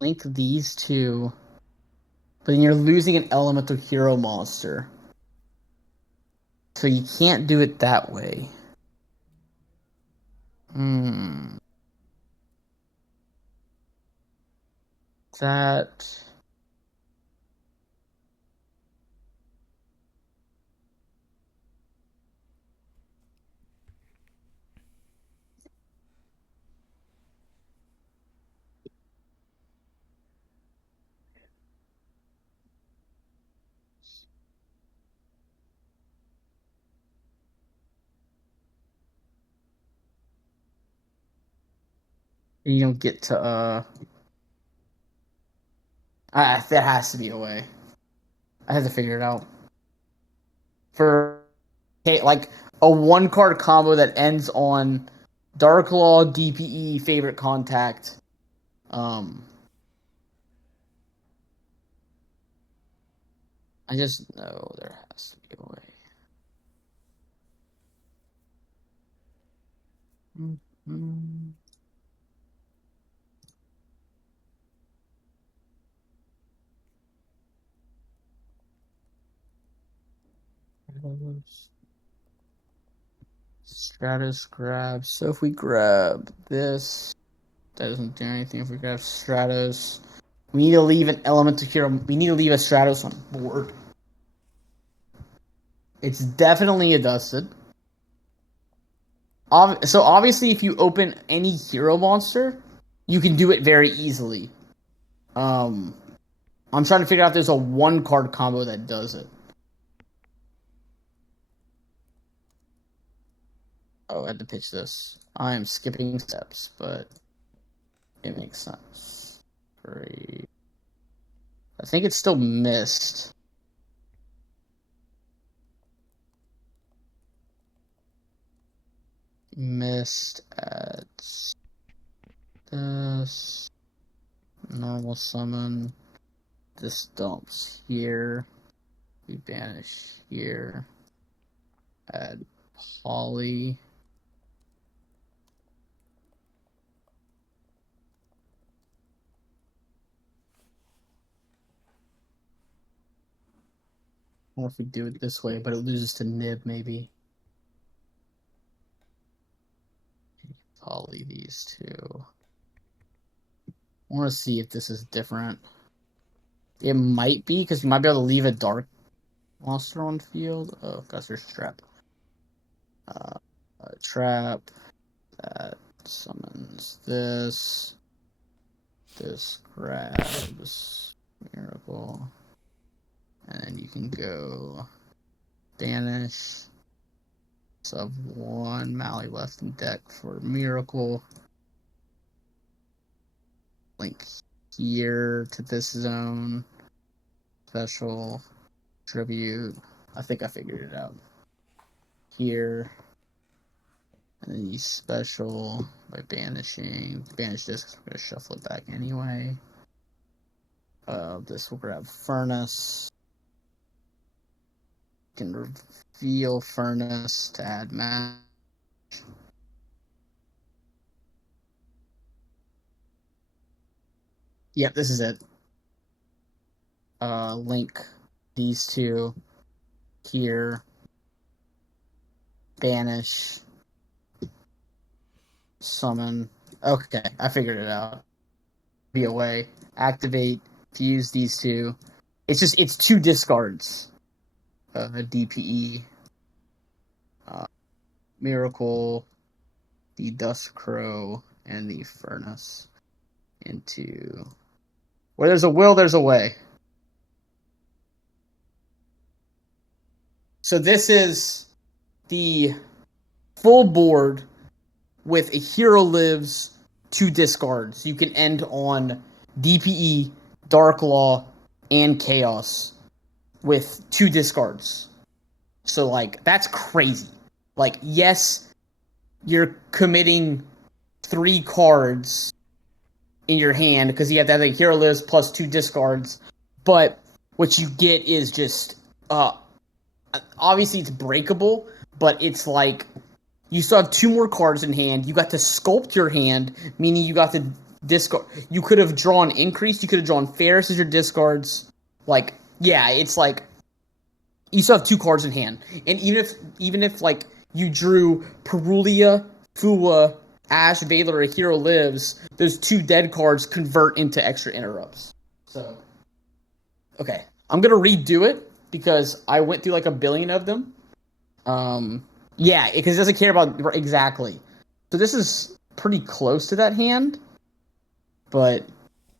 Link these two, but then you're losing an elemental hero monster. So you can't do it that way. That. You don't get to there has to be a way. I have to figure it out. For like a 1 card combo that ends on Dark Law, DPE, favorite contact. I just know there has to be a way. Mm-hmm. Stratus grabs. So if we grab this, that doesn't do anything. If we grab Stratos, we need to leave an elemental hero. We need to leave a Stratos on board. It's definitely a dusted. So obviously, if you open any hero monster, you can do it very easily. I'm trying to figure out if there's a 1 card combo that does it. Oh, I had to pitch this. I am skipping steps, but it makes sense. Great. I think it's still missed. Missed at this. Normal summon. This dumps here. We banish here. Add Polly. Or if we do it this way, but it loses to Nib, maybe. Poly these two. I want to see if this is different. It might be because you might be able to leave a dark monster on field. Oh, gosh, there's trap. Trap that summons this. This grabs Miracle. And then you can go banish. Sub 1 Mally left in deck for Miracle. Link here to this zone. Special tribute. I think I figured it out. Here. And then you special by banishing. Banish this because we're going to shuffle it back anyway. This will grab Furnace. You can reveal Furnace to add match. Yep, this is it. Link these two here. Banish. Summon. Okay, I figured it out. Be away. Activate. Fuse these two. It's 2 discards. DPE. Miracle. The Dust Crow. And the Furnace. Into... Where there's a will, there's a way. So this is the full board with a hero lives, 2 discards. You can end on DPE, Dark Law, and Chaos with 2 discards. So, like, that's crazy. Like, yes, you're committing 3 cards in your hand because you have to have a hero lives plus 2 discards. But what you get is just, obviously it's breakable, but it's like, you still have 2 more cards in hand. You got to sculpt your hand, meaning you got to discard. You could have drawn Increase. You could have drawn Ferris as your discards. Like, yeah, it's like you still have 2 cards in hand. And even if like you drew Perulia, Fua, Ash, Valor, a hero lives, those 2 dead cards convert into extra interrupts. So, okay, I'm gonna redo it because I went through like a billion of them. Yeah, because it doesn't care about exactly. So this is pretty close to that hand, but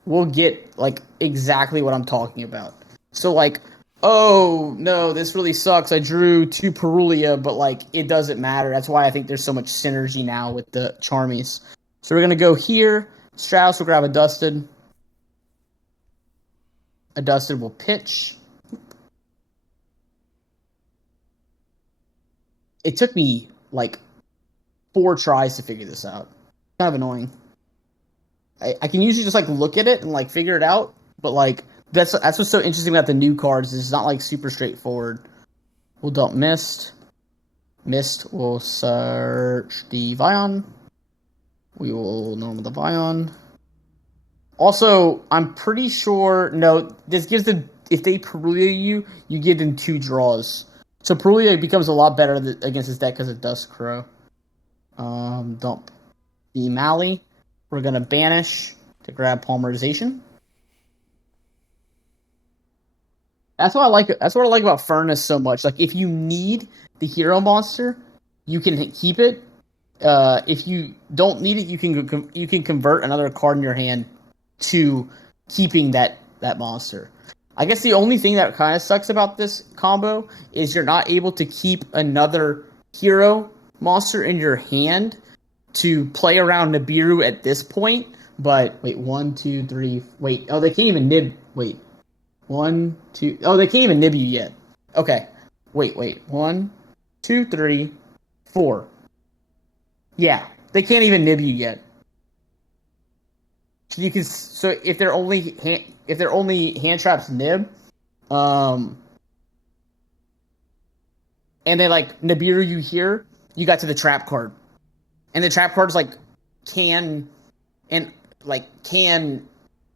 we'll get like exactly what I'm talking about. So like, oh no, this really sucks. I drew 2 Perulia, but like it doesn't matter. That's why I think there's so much synergy now with the Charmies. So we're gonna go here. Strauss will grab a Dusted. A Dusted will pitch. It took me like 4 tries to figure this out. Kind of annoying. I can usually just like look at it and like figure it out, but like that's what's so interesting about the new cards is it's not like super straightforward. We'll dump Mist. Mist will search the Vion. We will normal the Vion. Also, I'm pretty sure no, this gives them if they Perulia you, you give them 2 draws. So Perulia becomes a lot better against this deck because of Dust Crow. Dump the Mally. We're gonna banish to grab Polymerization. That's what I like. That's what I like about Furnace so much. Like, if you need the hero monster, you can keep it. If you don't need it, you can convert another card in your hand to keeping that monster. I guess the only thing that kind of sucks about this combo is you're not able to keep another hero monster in your hand to play around Nibiru at this point. But wait, 1, 2, 3. Wait, oh, they can't even nib. Wait, 1, 2. Oh, they can't even nib you yet. Okay, wait. 1, 2, 3, 4. Yeah, they can't even nib you yet. So you can. So if they're only hand traps nib, and they like Nibiru you here, you got to the trap card, and the trap cards like can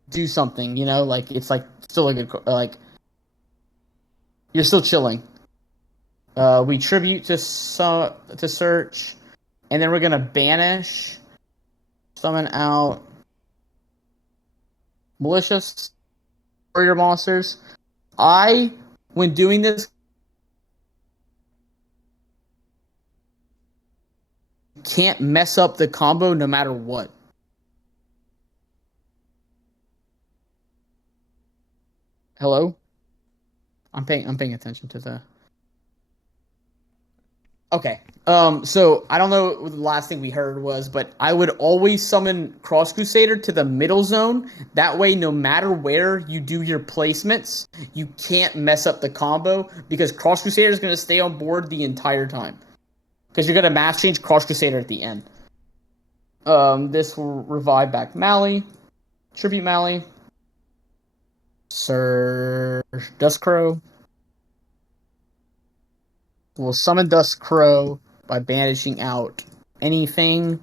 do something. You know, like it's like still a good like you're still chilling. We tribute to search, and then we're gonna banish, summon out malicious. warrior monsters. I, when doing this, can't mess up the combo no matter what. Hello? I'm paying attention to the. Okay. So I don't know what the last thing we heard was, but I would always summon Cross Crusader to the middle zone. That way, no matter where you do your placements, you can't mess up the combo because Cross Crusader is going to stay on board the entire time. Because you're going to mass change Cross Crusader at the end. This will revive back Mally, tribute Mally, Sir Dustcrow. We'll summon Dustcrow by banishing out anything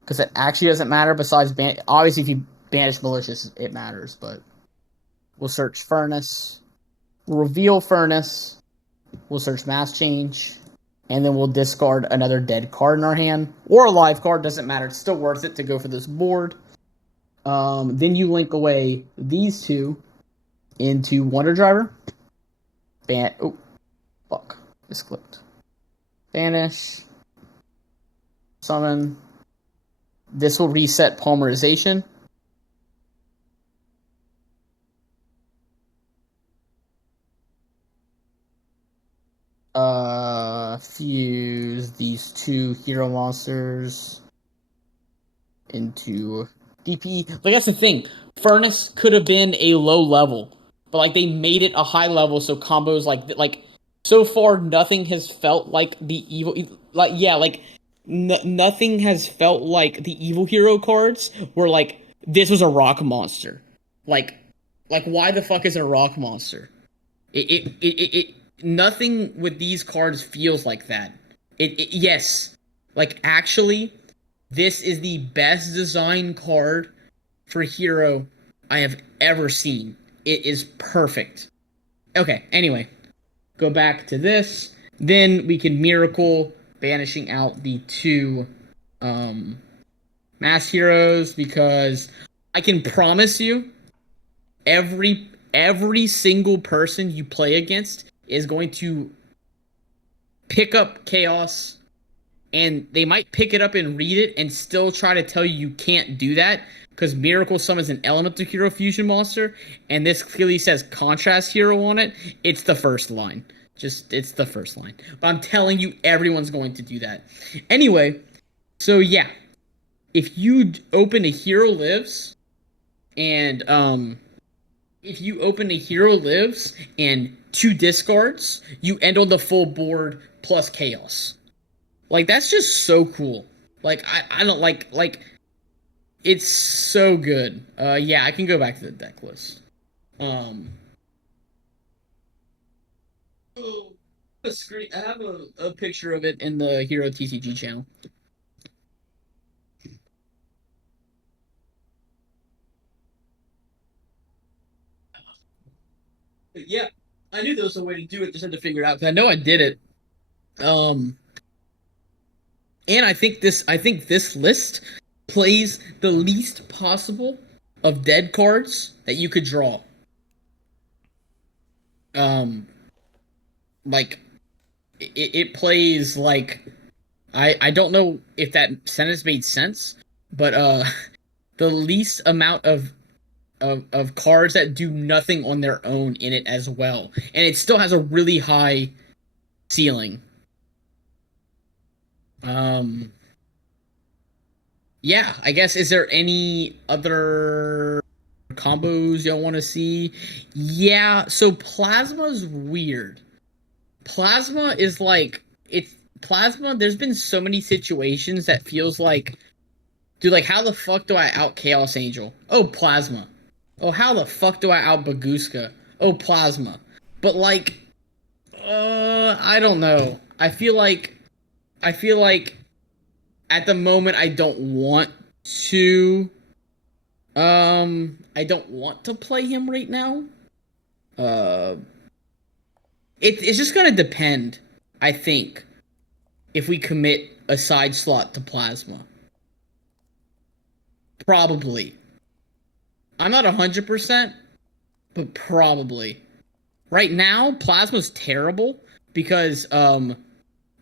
because it actually doesn't matter besides obviously if you banish malicious it matters, but we'll search Furnace, we'll reveal Furnace, we'll search Mass Change, and then we'll discard another dead card in our hand or a live card, doesn't matter, it's still worth it to go for this board. Then you link away these two into Wonder Driver. Oh, fuck. This clipped. Banish. Summon. This will reset Polymerization. Fuse these two hero monsters into DP. Like that's the thing. Furnace could have been a low level, but like they made it a high level, so combos like so far nothing has felt like the evil like yeah like nothing has felt like the evil hero cards were like this was a rock monster. Like like why the fuck is it a rock monster? It nothing with these cards feels like that. Yes, like actually this is the best design card for hero I have ever seen. It is perfect. Okay, anyway, go back to this. Then we can miracle banishing out the two um mass heroes because I can promise you every single person you play against is going to pick up chaos and they might pick it up and read it and still try to tell you you can't do that because Miracle Summons an Elemental Hero Fusion monster, and this clearly says Contrast Hero on it. It's the first line. It's the first line. But I'm telling you, everyone's going to do that. Anyway, so yeah. If you open a Hero Lives, and, if you open a Hero Lives and two discards, you end on the full board plus Chaos. Like that's just so cool. Like I don't like it's so good. Yeah, I can go back to the deck list. Um oh, a screen I have a picture of it in the Hero TCG channel. But yeah, I knew there was a way to do it, just had to figure it out. 'Cause I know I did it. Um and I think this list plays the least possible of dead cards that you could draw. Um like it plays like I don't know if that sentence made sense, but the least amount of cards that do nothing on their own in it as well. And it still has a really high ceiling. Um yeah, I guess is there any other combos y'all want to see? Yeah, so Plasma's weird. Plasma is like it's Plasma, there's been so many situations that feels like dude, like how the fuck do I out Chaos Angel? Oh, Plasma. Oh, how the fuck do I out Baguska? Oh, Plasma. But like I don't know. I feel like at the moment I don't want to I don't want to play him right now. Uh it's just gonna depend, I think, if we commit a side slot to Plasma. Probably. I'm not 100%, but probably. Right now, Plasma's terrible because I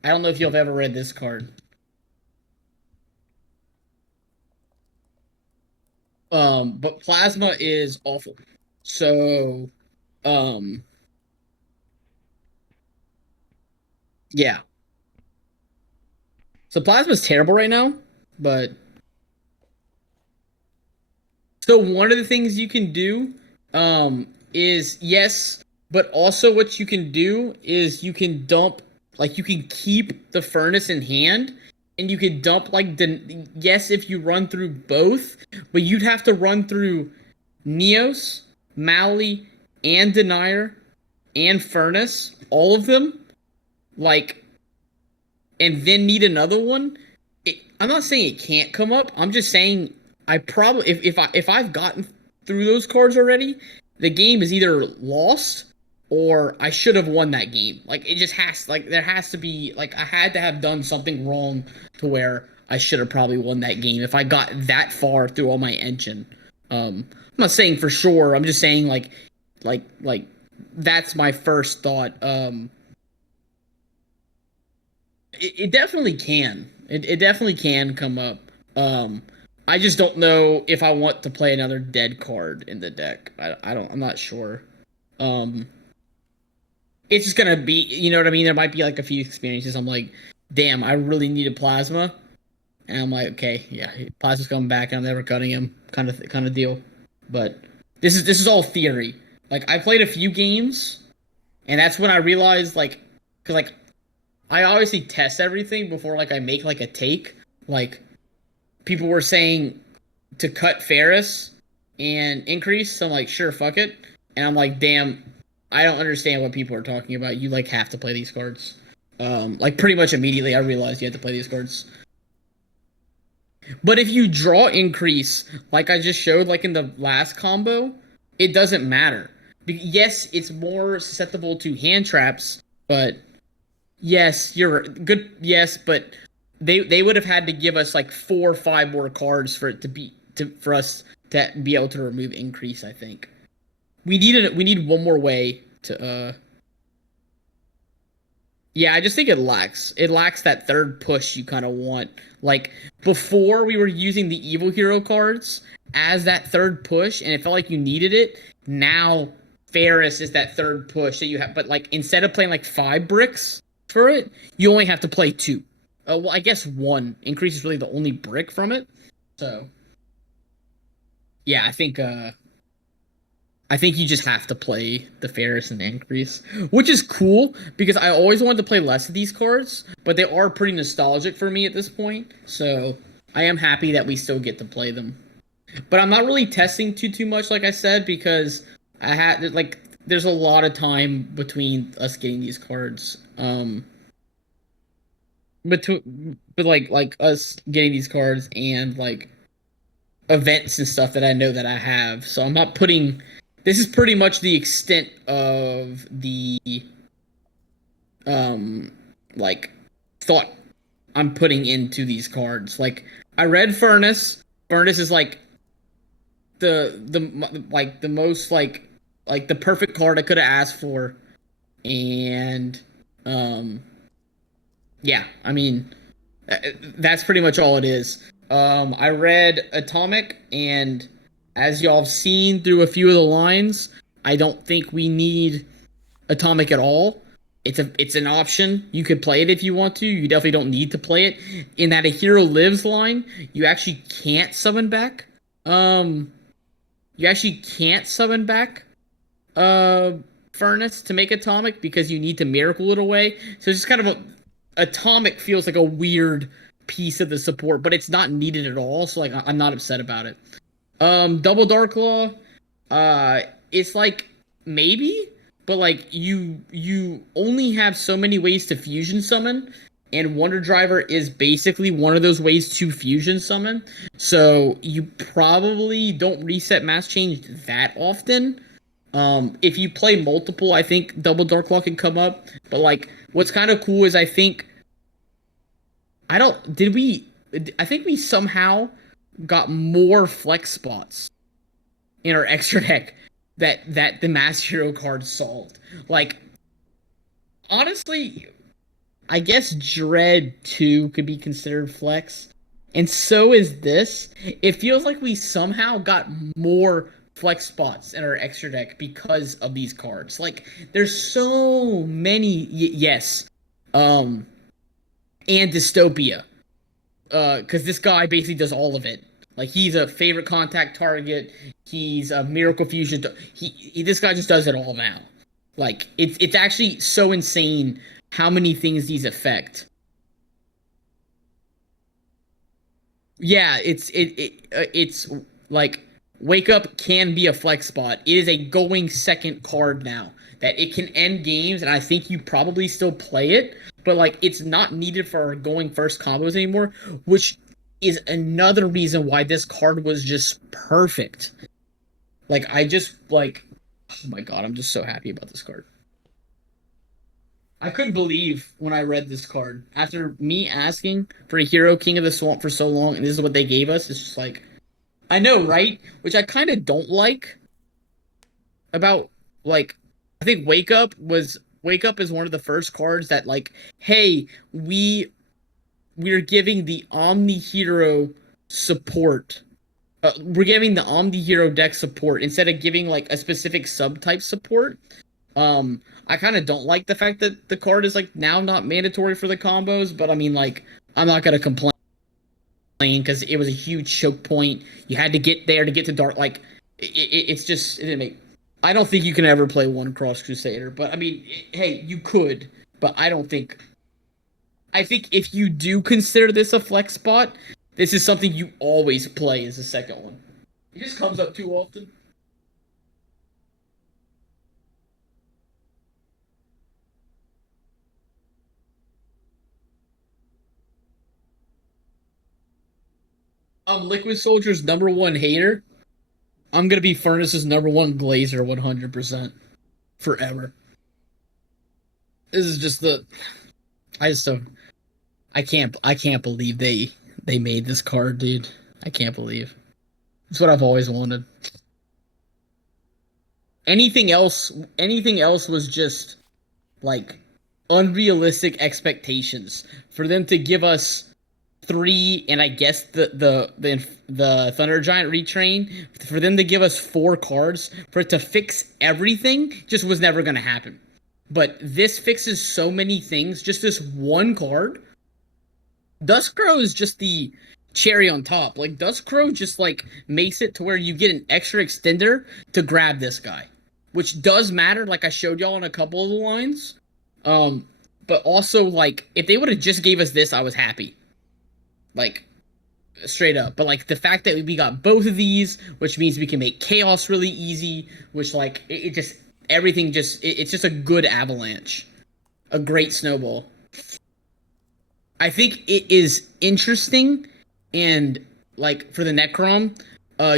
don't know if you've ever read this card. But Plasma is awful. So, um yeah. So Plasma's terrible right now, but so one of the things you can do is yes, but also what you can do is you can dump like you can keep the furnace in hand and you can dump like the yes if you run through both, but you'd have to run through Neos, Mali, and Denier and Furnace, all of them, like and then need another one. I'm not saying it can't come up. I'm just saying I probably if I've gotten through those cards already, the game is either lost or I should have won that game. Like it just has like there has to be like I had to have done something wrong to where I should have probably won that game if I got that far through all my engine. I'm not saying for sure. I'm just saying like that's my first thought. It definitely can. It definitely can come up. Um, I just don't know if I want to play another dead card in the deck. I don't. I'm not sure. Um, it's just gonna be. You know what I mean? There might be like a few experiences. I'm like, damn, I really needed plasma, and I'm like, okay, yeah, plasma's coming back, and I'm never cutting him. Kind of deal. But this is all theory. Like I played a few games, and that's when I realized because like I obviously test everything before like I make like a take. Like people were saying to cut Ferris and increase, so I'm like, sure, fuck it. And I'm like, damn, I don't understand what people are talking about. You like have to play these cards. Like pretty much immediately I realized you had to play these cards. But if you draw increase, like I just showed, like in the last combo, it doesn't matter. Yes, it's more susceptible to hand traps, but yes, you're good. Yes, but they would have had to give us like 4 or 5 more cards for it to be to for us to be able to remove increase. I think we need one more way to yeah, I just think it lacks that third push you kind of want. Like before we were using the evil hero cards as that third push and it felt like you needed it. Now Ferris is that third push that you have, but like instead of playing like 5 bricks for it, you only have to play 2. Well, I guess 1 increase is really the only brick from it. So, yeah, I think you just have to play the Ferris and Increase, which is cool because I always wanted to play less of these cards, but they are pretty nostalgic for me at this point. So I am happy that we still get to play them. But I'm not really testing too much, like I said, because I had like there's a lot of time between us getting these cards. But like us getting these cards and like events and stuff that I know that I have. So I'm not putting this is pretty much the extent of the um like thought I'm putting into these cards. Like I read Furnace. Furnace is like the most like the perfect card I could have asked for. And um yeah, I mean that's pretty much all it is. I read Atomic, and as y'all have seen through a few of the lines, I don't think we need Atomic at all. It's an option. You could play it if you want to. You definitely don't need to play it. In that a hero lives line, you actually can't summon back. Um, you actually can't summon back uh Furnace to make Atomic because you need to miracle it away. So it's just kind of a Atomic feels like a weird piece of the support, but it's not needed at all. So like I'm not upset about it. Double Dark Law, uh, it's like maybe, but like you only have so many ways to fusion summon, and Wonder Driver is basically one of those ways to fusion summon. So you probably don't reset mass change that often. If you play multiple, I think Double Dark Law can come up. But like, what's kind of cool is I think I don't did we I think we somehow got more flex spots in our extra deck that the Mass Hero card solved. Like honestly, I guess Dread 2 could be considered flex. And so is this. It feels like we somehow got more flex spots in our extra deck because of these cards. Like there's so many yes. Um and Dystopia. Cuz this guy basically does all of it. Like he's a favorite contact target, he's a miracle fusion. This guy just does it all now. Like it's actually so insane how many things these affect. Yeah, it's like Wake Up can be a flex spot. It is a going second card now that it can end games, and I think you probably still play it, but like it's not needed for going first combos anymore, which is another reason why this card was just perfect. Like I just like, oh my god, I'm just so happy about this card. I couldn't believe when I read this card. After me asking for a Hero King of the Swamp for so long, and this is what they gave us, it's just like, I know, right? Which I kind of don't like about, like, I think Wake Up is one of the first cards that, like, hey, we're giving the Omni Hero support. We're giving the Omni Hero deck support instead of giving, like, a specific subtype support. I kind of don't like the fact that the card is like now not mandatory for the combos, but I mean, like, I'm not gonna complain because it was a huge choke point. You had to get there to get to Dark. Like, it's just it didn't make. I don't think you can ever play one Cross Crusader, but I mean, hey, you could, but I don't think. I think if you do consider this a flex spot, this is something you always play as a second one. It just comes up too often. Liquid Soldier's number one hater. I'm gonna be Furnace's number one glazer 100% forever. This is just the I just don't I can't believe they made this card, dude. I can't believe. It's what I've always wanted. Anything else was just like unrealistic expectations for them to give us three, and I guess the Thunder Giant retrain, for them to give us four cards for it to fix everything just was never gonna happen. But this fixes so many things. Just this one card. Duskcrow is just the cherry on top. Like Duskcrow just like makes it to where you get an extra extender to grab this guy, which does matter. Like I showed y'all in a couple of the lines. Um, but also like if they would have just gave us this, I was happy. Like straight up. But like the fact that we got both of these, which means we can make chaos really easy, which like it just everything just it's just a good avalanche, a great snowball. I think it is interesting, and like for the Necrom,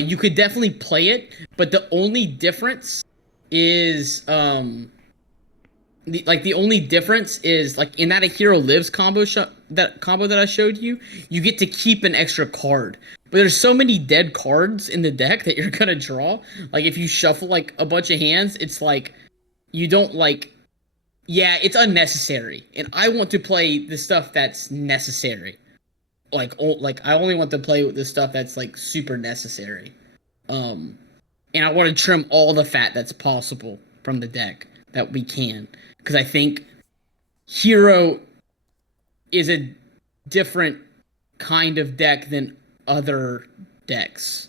you could definitely play it, but the only difference is the only difference is like in that a hero lives combo that I showed you, you get to keep an extra card. But there's so many dead cards in the deck that you're gonna draw. Like if you shuffle like a bunch of hands, it's like you don't like yeah, it's unnecessary. And I want to play the stuff that's necessary. Like I only want to play with the stuff that's like super necessary. Um and I want to trim all the fat that's possible from the deck that we can. Because I think Hero is a different kind of deck than other decks.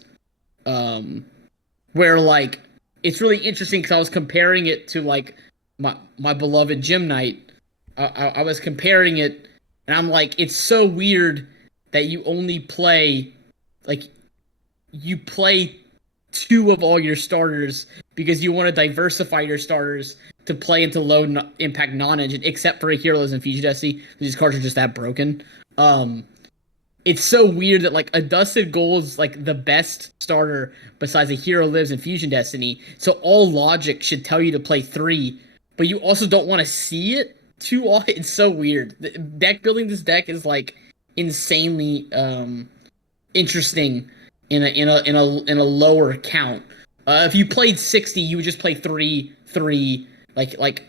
Where like it's really interesting because I was comparing it to like my beloved Gym Knight. I was comparing it, and I'm like, it's so weird that you only play like you play two of all your starters because you want to diversify your starters to play into low impact non-engine, except for a Heroes and Fusion Destiny. These cards are just that broken. It's so weird that like a Dusted Gold is like the best starter besides a Hero Lives in Fusion Destiny. So all logic should tell you to play three, but you also don't want to see it too often. It's so weird. The deck building this deck is like insanely interesting in a lower count. If you played 60, you would just play 3 3. It,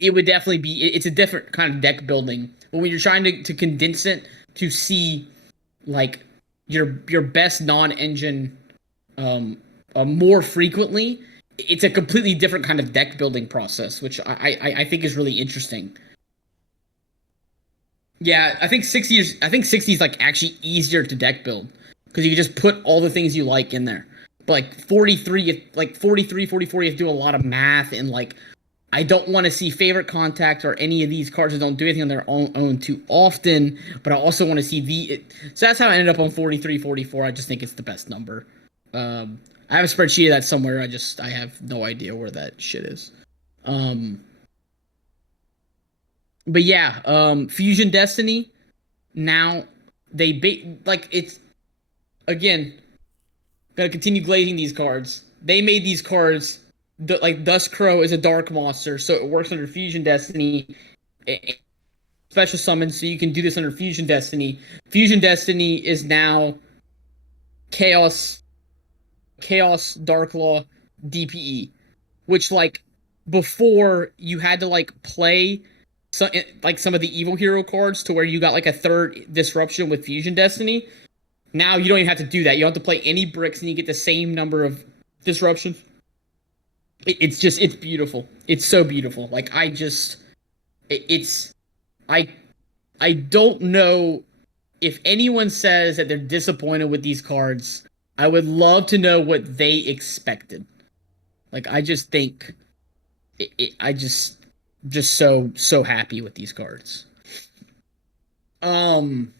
it would definitely be. It's a different kind of deck building. But when you're trying to condense it to see like your best non-engine um more frequently, it's a completely different kind of deck building process, which I think is really interesting. Yeah, I think 60 is like actually easier to deck build because you can just put all the things you like in there. But like 43, like 43, 44, you have to do a lot of math and like I don't want to see favorite contact or any of these cards that don't do anything on their own too often, but I also want to see so that's how I ended up on 43, 44. I just think it's the best number. I have a spreadsheet of that somewhere. I have no idea where that shit is. Um, but yeah, Fusion Destiny. Now like it's again gotta continue glazing these cards. They made these cards. Like Dust Crow is a dark monster, so it works under Fusion Destiny. Special summon, so you can do this under Fusion Destiny. Fusion Destiny is now Chaos, Chaos Dark Law, DPE, which like before you had to like play some of the evil hero cards to where you got like a third disruption with Fusion Destiny. Now you don't even have to do that. You don't have to play any bricks, and you get the same number of disruptions. It's beautiful. It's so beautiful. Like it's I I don't know if anyone says that they're disappointed with these cards. I would love to know what they expected. Like I just think I just so happy with these cards. Um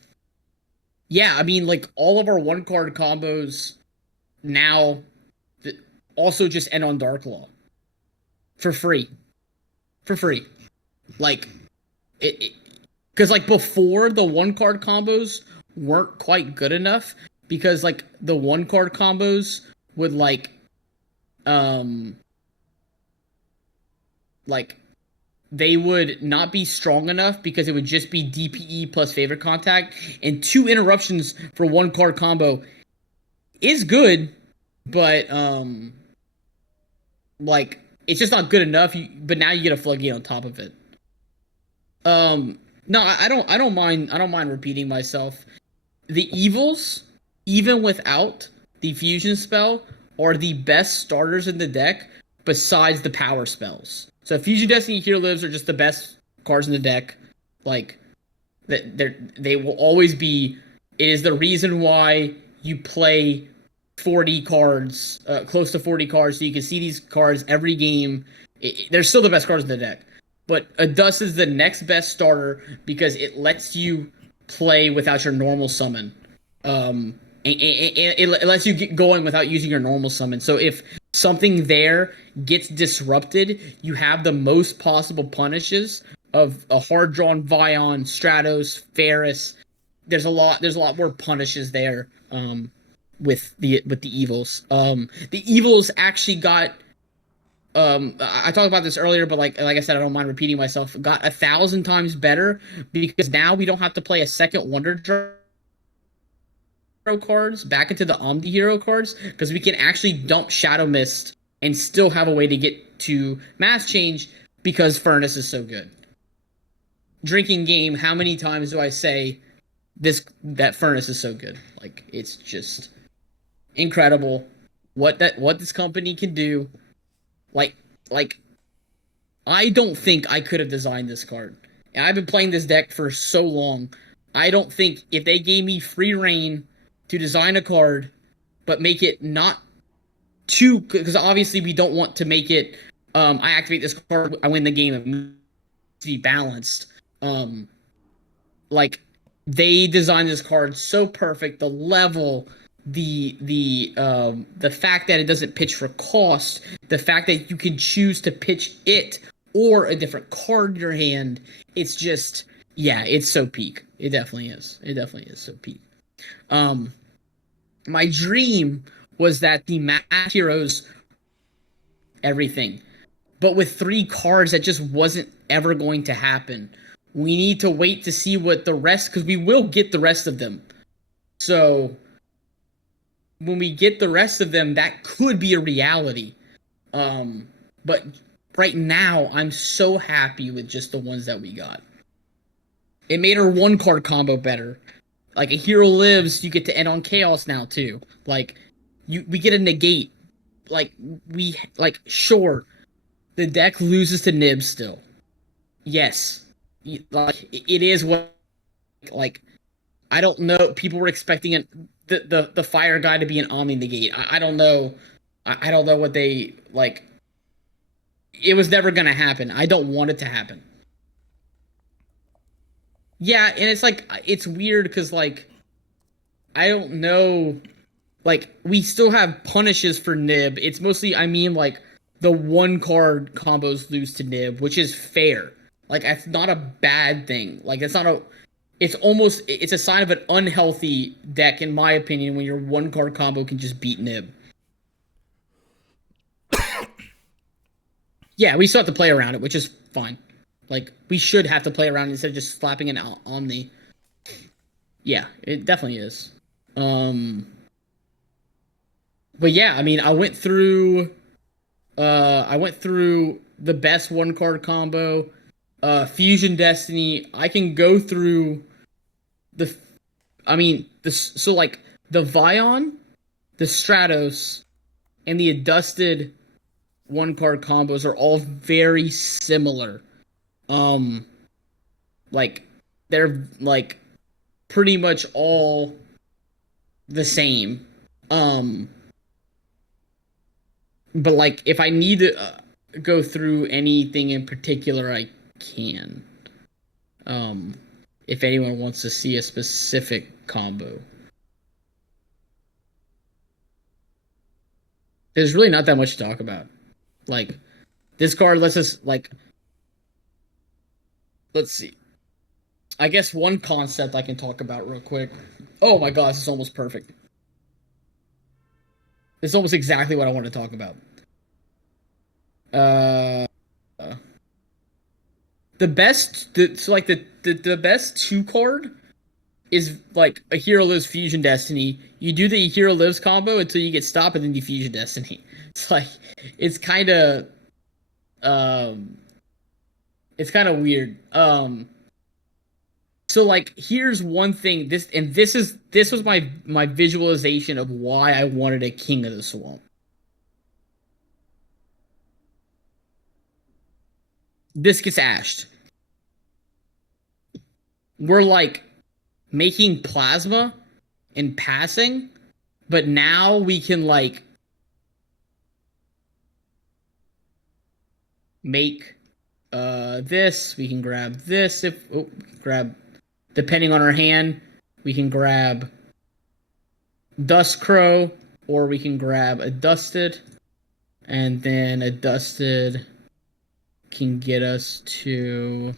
yeah, I mean like all of our one card combos now also just end on Dark Law for free. For free. Like it because like before the one card combos weren't quite good enough because like the one card combos would um like they would not be strong enough because it would just be DPE plus favorite contact and two interruptions for one card combo is good, but like it's just not good enough. But now you get a floodgate on top of it. No, I don't mind repeating myself. The evils, even without the fusion spell, are the best starters in the deck besides the power spells. So Fusion Destiny Here Lives are just the best cards in the deck. Like they will always be. It is the reason why you play 40 cards, close to 40 cards, so you can see these cards every game. They're still the best cards in the deck. But Adust is the next best starter because it lets you play without your normal summon. It lets you get going without using your normal summon. So if something there gets disrupted, you have the most possible punishes of a hard drawn Vion, Stratos, Ferris. There's a lot more punishes there. With the evils. The evils actually got I talked about this earlier, but like I said, I don't mind repeating myself. Got 1,000 times better because now we don't have to play a second Wonder Draw cards back into the Omni Hero cards because we can actually dump Shadow Mist and still have a way to get to Mass Change because Furnace is so good. Drinking Game, how many times do I say that Furnace is so good? Like it's just incredible what this company can do. Like, like, I don't think I could have designed this card. And I've been playing this deck for so long. I don't think if they gave me free reign to design a card, but make it not too, because obviously we don't want to make it. I activate this card, I win the game, and be balanced. Like they designed this card so perfect. The level, the fact that it doesn't pitch for cost, the fact that you can choose to pitch it or a different card in your hand, it's just yeah, it's so peak. It definitely is. It definitely is so peak. My dream was that the Mass Heroes everything, but with three cards that just wasn't ever going to happen. We need to wait to see what the rest, because we will get the rest of them. So when we get the rest of them, that could be a reality. But right now, I'm so happy with just the ones that we got. It made our one card combo better. Like a hero lives, you get to end on chaos now too. Like we get a negate. Like sure, the deck loses to Nib still. Yes, like it is what like I don't know. People were expecting the fire guy to be an Omni negate. I don't know. I don't know what they like. It was never gonna happen. I don't want it to happen. Yeah, and it's like it's weird because like I don't know. Like we still have punishes for Nib. It's mostly I mean like the one card combos lose to Nib, which is fair. Like that's not a bad thing. Like it's not a it's a sign of an unhealthy deck in my opinion when your one card combo can just beat Nib. Yeah, we still have to play around it, which is fine. Like we should have to play around it instead of just slapping an Omni. Yeah, it definitely is. But yeah, I mean, I went through the best one card combo, Fusion Destiny. I can go through the I mean, so like the Vion, the Stratos, and the Adusted one card combos are all very similar. Um like they're like pretty much all the same. Um but like if I need to go through anything in particular, I can. Um, if anyone wants to see a specific combo, there's really not that much to talk about. Like this card lets us like let's see. I guess one concept I can talk about real quick. Oh my god, this is almost perfect. This is almost exactly what I want to talk about. Uh, the best, so like the best two card is like a Hero Lives Fusion Destiny. You do the Hero Lives combo until you get stopped, and then you Fusion Destiny. It's like it's um kind of weird. So like here's one thing. This was my visualization of why I wanted a King of the Swamp. This gets ashed. We're like making plasma and passing, but now we can like make this. We can grab this if grab depending on our hand, we can grab Dust Crow or we can grab a Dusted, and then a Dusted can get us to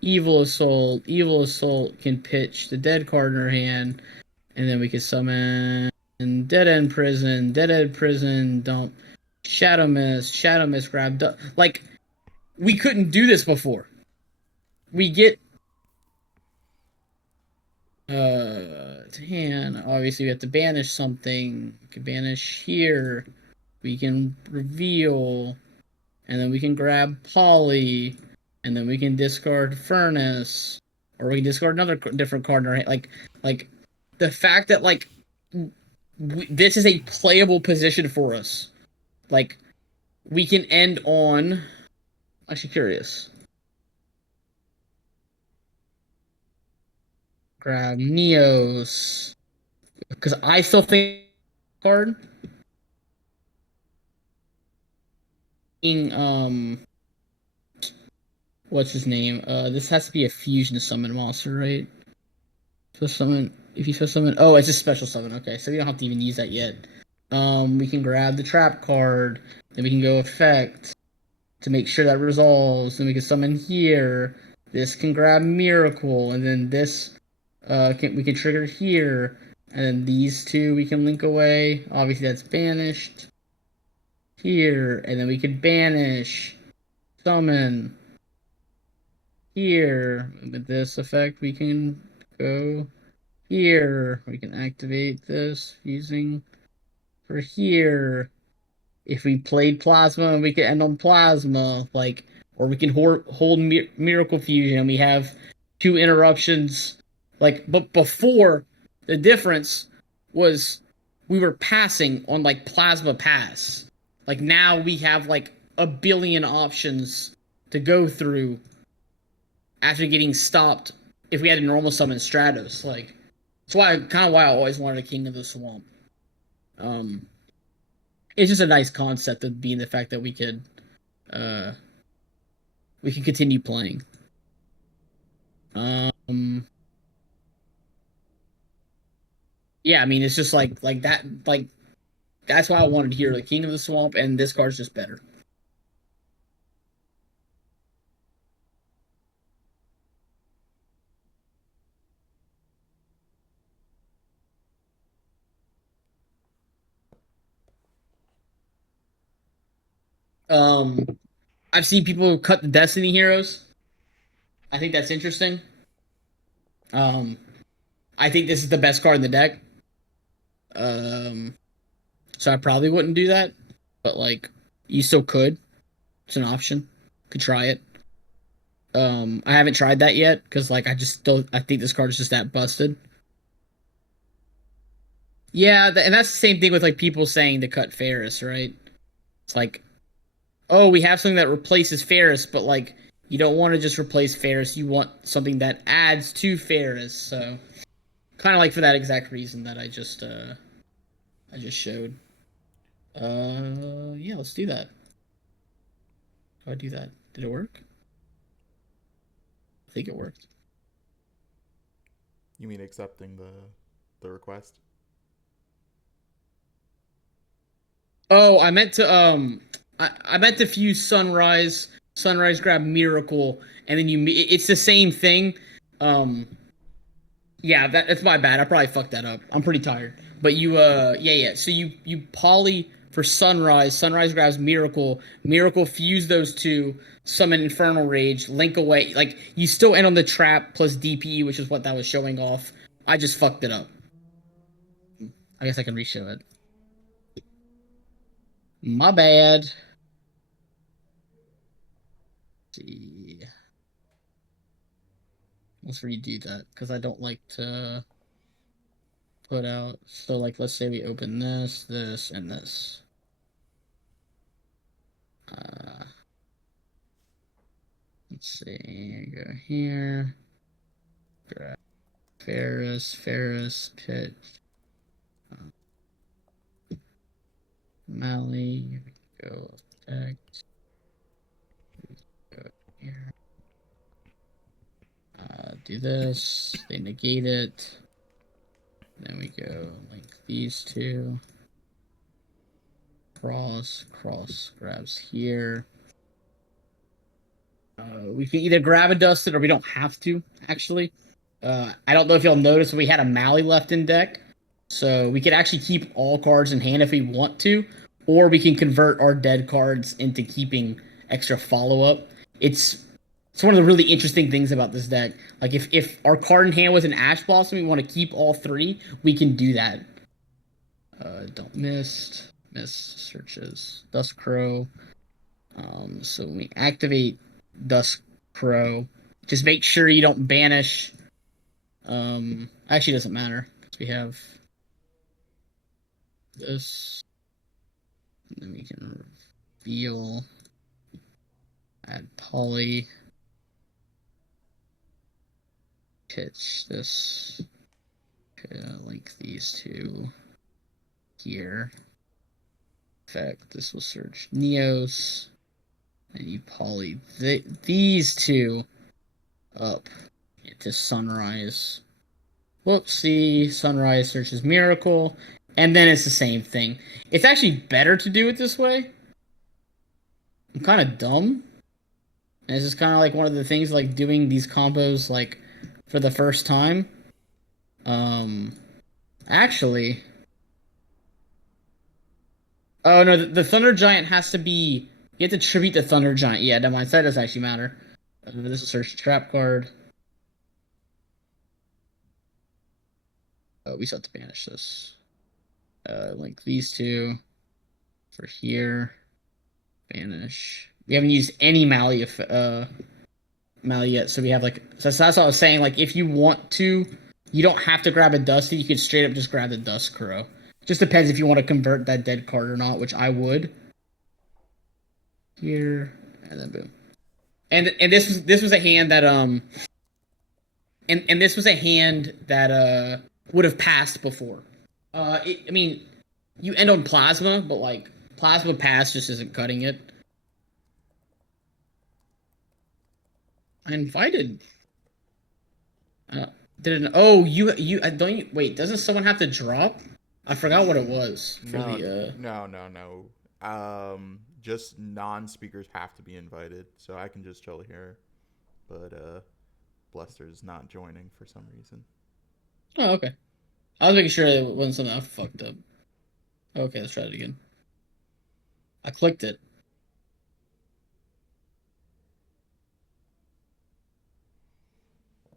Evil Assault. Evil Assault can pitch the dead card in our hand, and then we can summon Dead End Prison, Dead End Prison, dump Shadow Mist, grab like we couldn't do this before. We get to hand. Obviously we have to banish something. We can banish here. We can reveal, and then we can grab Polly, and then we can discard Furnace, or we can discard another different card in our hand. Like the fact that like this is a playable position for us. Like we can end on. Actually, curious. Grab Neos because I still think card. What's his name? This has to be a fusion summon monster, right? So summon if you summon. Oh, it's a special summon. Okay, so we don't have to even use that yet. We can grab the trap card. Then we can go effect to make sure that resolves. Then we can summon here. This can grab Miracle, and then this we can trigger here, and then these two we can link away. Obviously, that's banished here, and then we can banish, summon here. With this effect, we can go here. We can activate this using for here. If we played Plasma, we can end on Plasma, like, or we can hold Miracle Fusion. We have 2 interruptions, like, but before the difference was we were passing on like Plasma Pass. Like now we have like a billion options to go through after getting stopped if we had a normal summon Stratos. Like, that's why I always wanted a King of the Swamp. Um, it's just a nice concept of being the fact that uh we can continue playing. Um yeah, I mean it's just like that like that's why I wanted here, the King of the Swamp, and this card's just better. Um I've seen people cut the Destiny heroes. I think that's interesting. Um I think this is the best card in the deck. Um so I probably wouldn't do that, but like you still could. It's an option. Could try it. I haven't tried that yet because like I think this card is just that busted. Yeah, and that's the same thing with like people saying to cut Ferris, right? It's like, oh, we have something that replaces Ferris, but like you don't want to just replace Ferris. You want something that adds to Ferris. So kind of like for that exact reason that I just showed. Yeah, let's do that. How do I do that? Did it work? I think it worked. You mean accepting the request? Oh, I meant to fuse Sunrise grab Miracle, and then it's the same thing. Um yeah, that's my bad. I probably fucked that up. I'm pretty tired. But yeah. So you poly for Sunrise grabs Miracle fuse those two, summon Infernal Rage, link away. Like you still end on the trap plus DPE, which is what that was showing off. I just fucked it up. I guess I can reshow it. My bad. Let's see. Let's redo that because I don't like to put out. So like, let's say we open this, and this. Uh, let's see. Go here. Grab Ferris, pitch. Mally. Go effect. Go here. Do this. They negate it. Then we go like these two. Cross grabs here. We can either grab a dusted or we don't have to, actually. I don't know if you'll notice we had a Mally left in deck. So we could actually keep all cards in hand if we want to, or we can convert our dead cards into keeping extra follow-up. It's one of the really interesting things about this deck. Like if our card in hand was an Ash Blossom, we want to keep all three, we can do that. Don't miss searches. Dusk Crow. So when we activate Dusk Crow, just make sure you don't banish. Actually, it doesn't matter because we have this. And then we can reveal, add poly, pitch this, link these two here. Effect, this will search Neos, and you poly these two up to Sunrise. Whoopsie, Sunrise searches Miracle, and then it's the same thing. It's actually better to do it this way. I'm kind of dumb. And it's just kind of like one of the things like doing these combos like for the first time. Actually, oh no, the Thunder Giant has to be. You have to tribute the Thunder Giant. Yeah, never mind. That doesn't actually matter. This is search trap card. we still have to banish this. Link these two for here. Banish. We haven't used any Mali yet, so we have like so that's what I was saying. Like if you want to, you don't have to grab a Dusty. You could straight up just grab the Dust Crow. Just depends if you want to convert that dead card or not, which I would. Here and then boom. And this was a hand that and this was a hand that would have passed before. I mean, you end on Plasma, but like Plasma pass just isn't cutting it. I invited. Did it? Oh, you don't you wait? Doesn't someone have to drop? I forgot what it was for the. No. Just non-speakers have to be invited, so I can just chill here, but Bluster's not joining for some reason. Oh, okay. I was making sure it wasn't something I fucked up. Okay, let's try it again. I clicked it.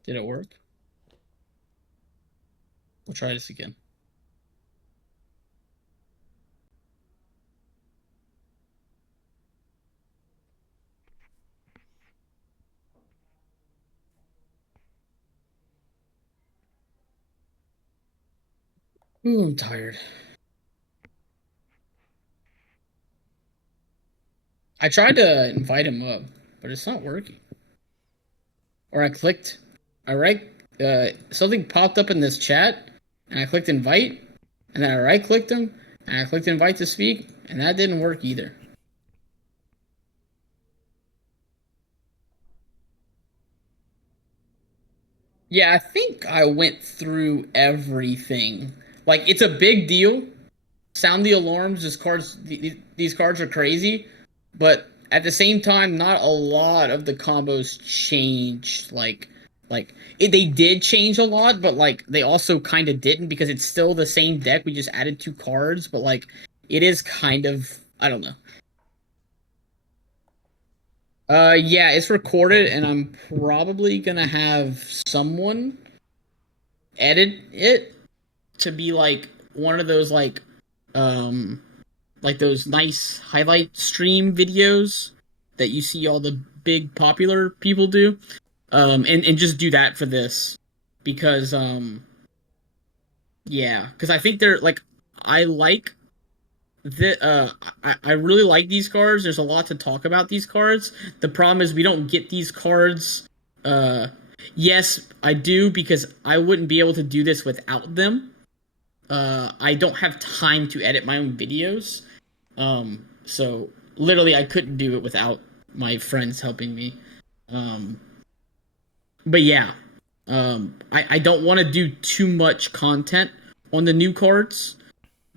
Did it work? We'll try this again. Ooh, I'm tired. I tried to invite him up, but it's not working. Or I clicked. I right. Something popped up in this chat, and I clicked invite, and then I right clicked him, and I clicked invite to speak, and that didn't work either. Yeah, I think I went through everything. Like, it's a big deal. Sound the alarms. These cards are crazy, but at the same time, not a lot of the combos changed. They did change a lot, but like they also kind of didn't because it's still the same deck. We just added 2 cards, but like it is kind of I don't know. Yeah, it's recorded, and I'm probably gonna have someone edit it to be like one of those like those nice highlight stream videos that you see all the big popular people do. And just do that for this because yeah, because I think they're like I like I really like these cards. There's a lot to talk about these cards. The problem is we don't get these cards. Uh, yes, I do because I wouldn't be able to do this without them. I don't have time to edit my own videos. So literally I couldn't do it without my friends helping me. Um, but yeah, I don't want to do too much content on the new cards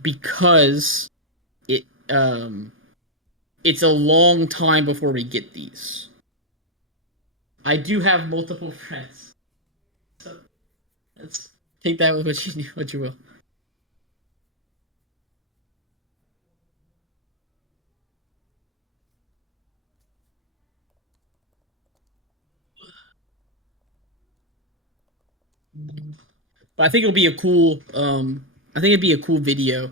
because it it's a long time before we get these. I do have multiple friends, so let's take that with what you will. But I think it'll be a cool. I think it'd be a cool video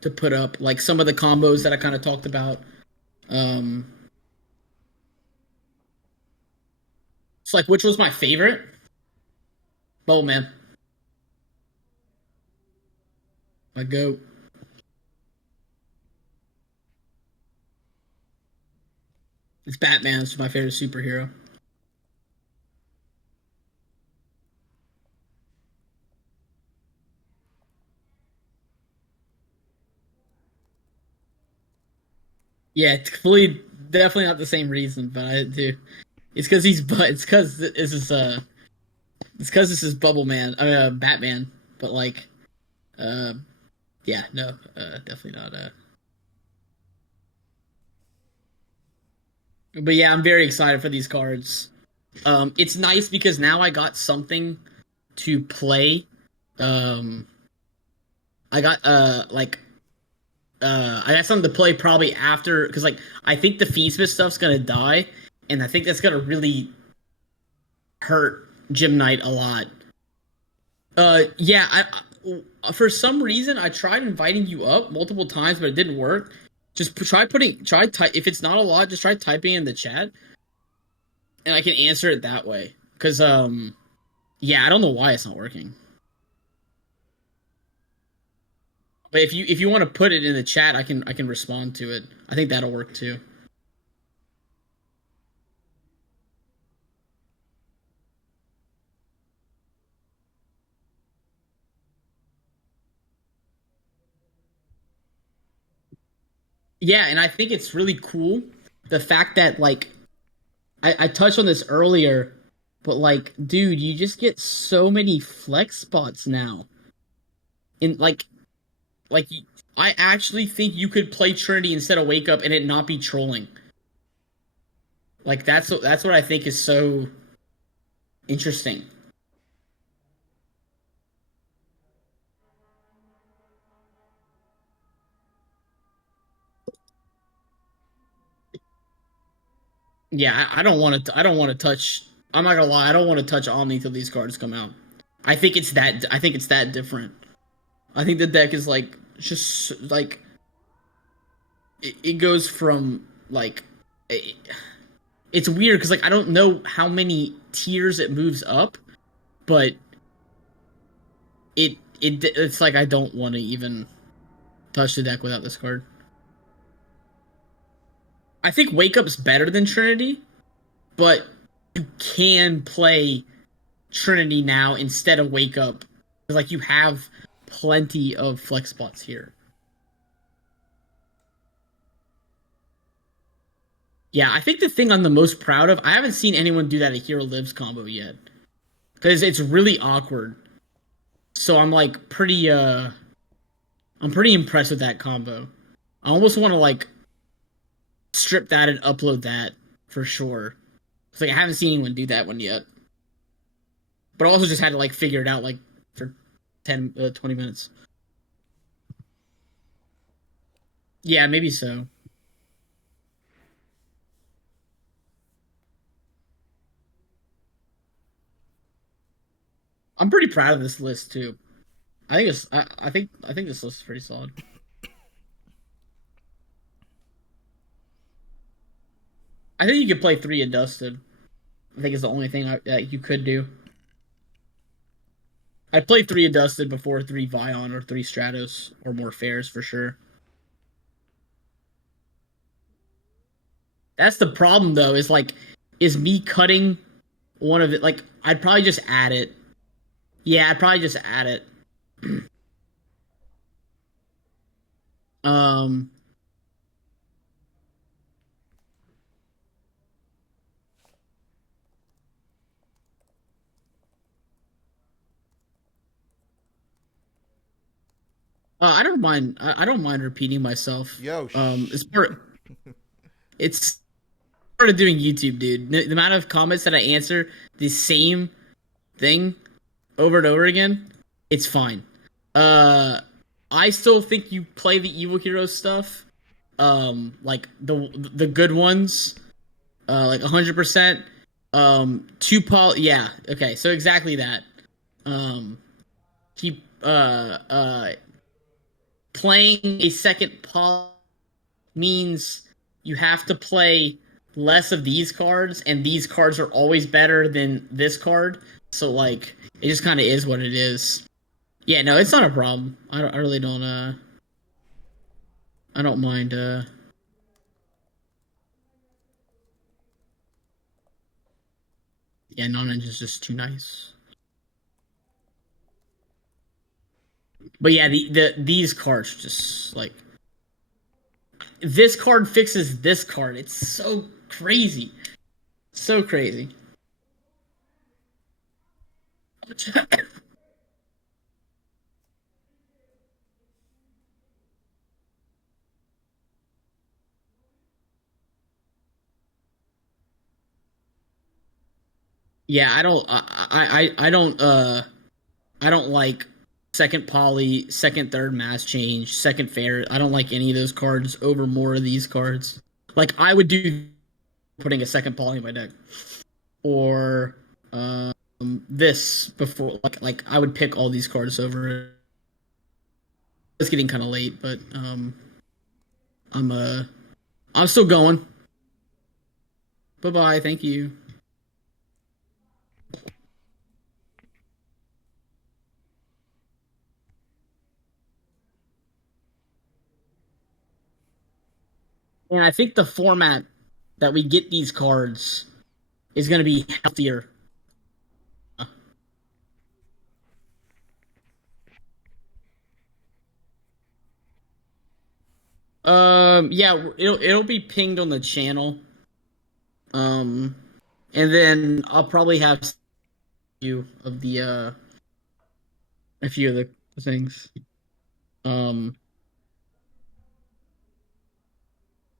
to put up, like some of the combos that I kind of talked about. Um, it's like which was my favorite? Bubble Man, my goat. It's Batman. It's my favorite superhero. Yeah, it's completely, definitely not the same reason, but I do. It's because it's because it's because this is Bubble Man, Batman. But like, uh, yeah, no, definitely not. But yeah, I'm very excited for these cards. It's nice because now I got something to play. Um, I got I got something to play probably after because like I think the Fiendsmith stuff's gonna die, and I think that's gonna really hurt Gym Knight a lot. Yeah, for some reason I tried inviting you up multiple times, but it didn't work. Just if it's not a lot, just try typing in the chat, and I can answer it that way. Cause yeah, I don't know why it's not working. But if you want to put it in the chat, I can respond to it. I think that'll work too. Yeah, and I think it's really cool the fact that like I touched on this earlier, but like, dude, you just get so many flex spots now. In like I actually think you could play Trinity instead of Wake Up and it not be trolling. Like that's what I think is so interesting. Yeah, I don't want to. I don't want to touch. I'm not gonna lie. I don't want to touch Omni till these cards come out. I think it's that. I think it's that different. I think the deck is like just like it goes from like it's weird because like I don't know how many tiers it moves up, but it's like I don't want to even touch the deck without this card. I think Wake Up's better than Trinity, but you can play Trinity now instead of Wake Up. Like you have plenty of flex spots here. Yeah, I think the thing I'm the most proud of, I haven't seen anyone do that a Hero Lives combo yet. Because it's really awkward. So I'm like I'm pretty impressed with that combo. I almost want to like strip that and upload that for sure. It's like I haven't seen anyone do that one yet. But I also just had to like figure it out like for 20 minutes. Yeah, maybe so. I'm pretty proud of this list too. I think this list is pretty solid. I think you could play 3 Adjusted. I think is the only thing that you could do. I'd play 3 Adjusted before 3 Vion or 3 Stratos or more Fairs for sure. That's the problem though, is like, is me cutting one of it, like, I'd probably just add it. Yeah, I'd probably just add it. um, I don't mind. I don't mind repeating myself. Yo, It's part. It's part of doing YouTube, dude. The amount of comments that I answer the same thing over and over again, it's fine. Uh, I still think you play the evil hero stuff. Like the good ones, like 100%. Two poly, yeah, okay, so exactly that. Um, keep playing a second poly means you have to play less of these cards, and these cards are always better than this card. So like, it just kind of is what it is. Yeah, no, it's not a problem. I really don't. I don't mind. Yeah, non-engine's just too nice. But yeah, these cards just like this card fixes this card. It's so crazy, so crazy. Yeah, I don't like second poly, second third mass change, second fair. I don't like any of those cards over more of these cards. Like I would do putting a second poly in my deck, or this before. Like I would pick all these cards over. it's getting kind of late, but I'm I'm still going. Bye bye. Thank you. And I think the format that we get these cards is going to be healthier. Yeah, it'll be pinged on the channel. Um, and then I'll probably have a few of the things. Um,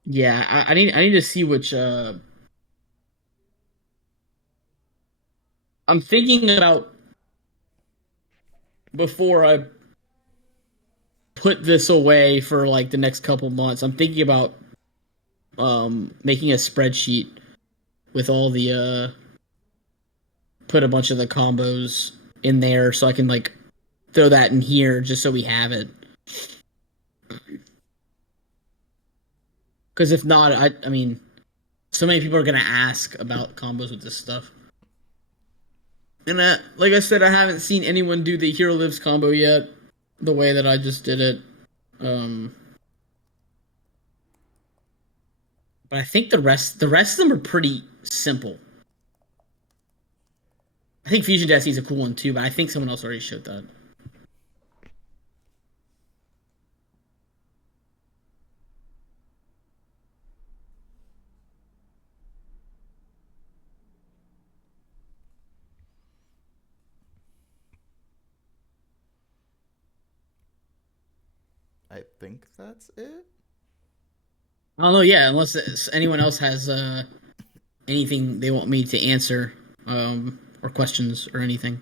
yeah, I need to see which I'm thinking about before I put this away for like the next couple months. I'm thinking about making a spreadsheet with all the put a bunch of the combos in there so I can like throw that in here just so we have it. Because if not, I mean, so many people are gonna ask about combos with this stuff. And like I said, I haven't seen anyone do the Hero Lives combo yet, the way that I just did it. Um, but I think the rest of them are pretty simple. I think Fusion Destiny is a cool one too, but I think someone else already showed that. I think that's it. I don't know, yeah, unless anyone else has anything they want me to answer, or questions or anything,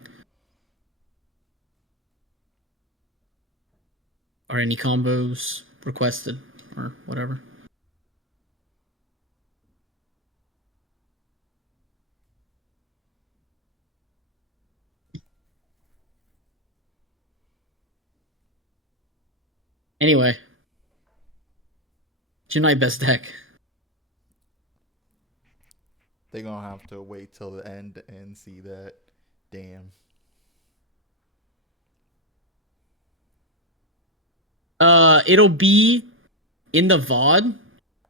or any combos requested or whatever. Anyway, Junai best deck. They're gonna have to wait till the end and see that. Damn. It'll be in the VOD.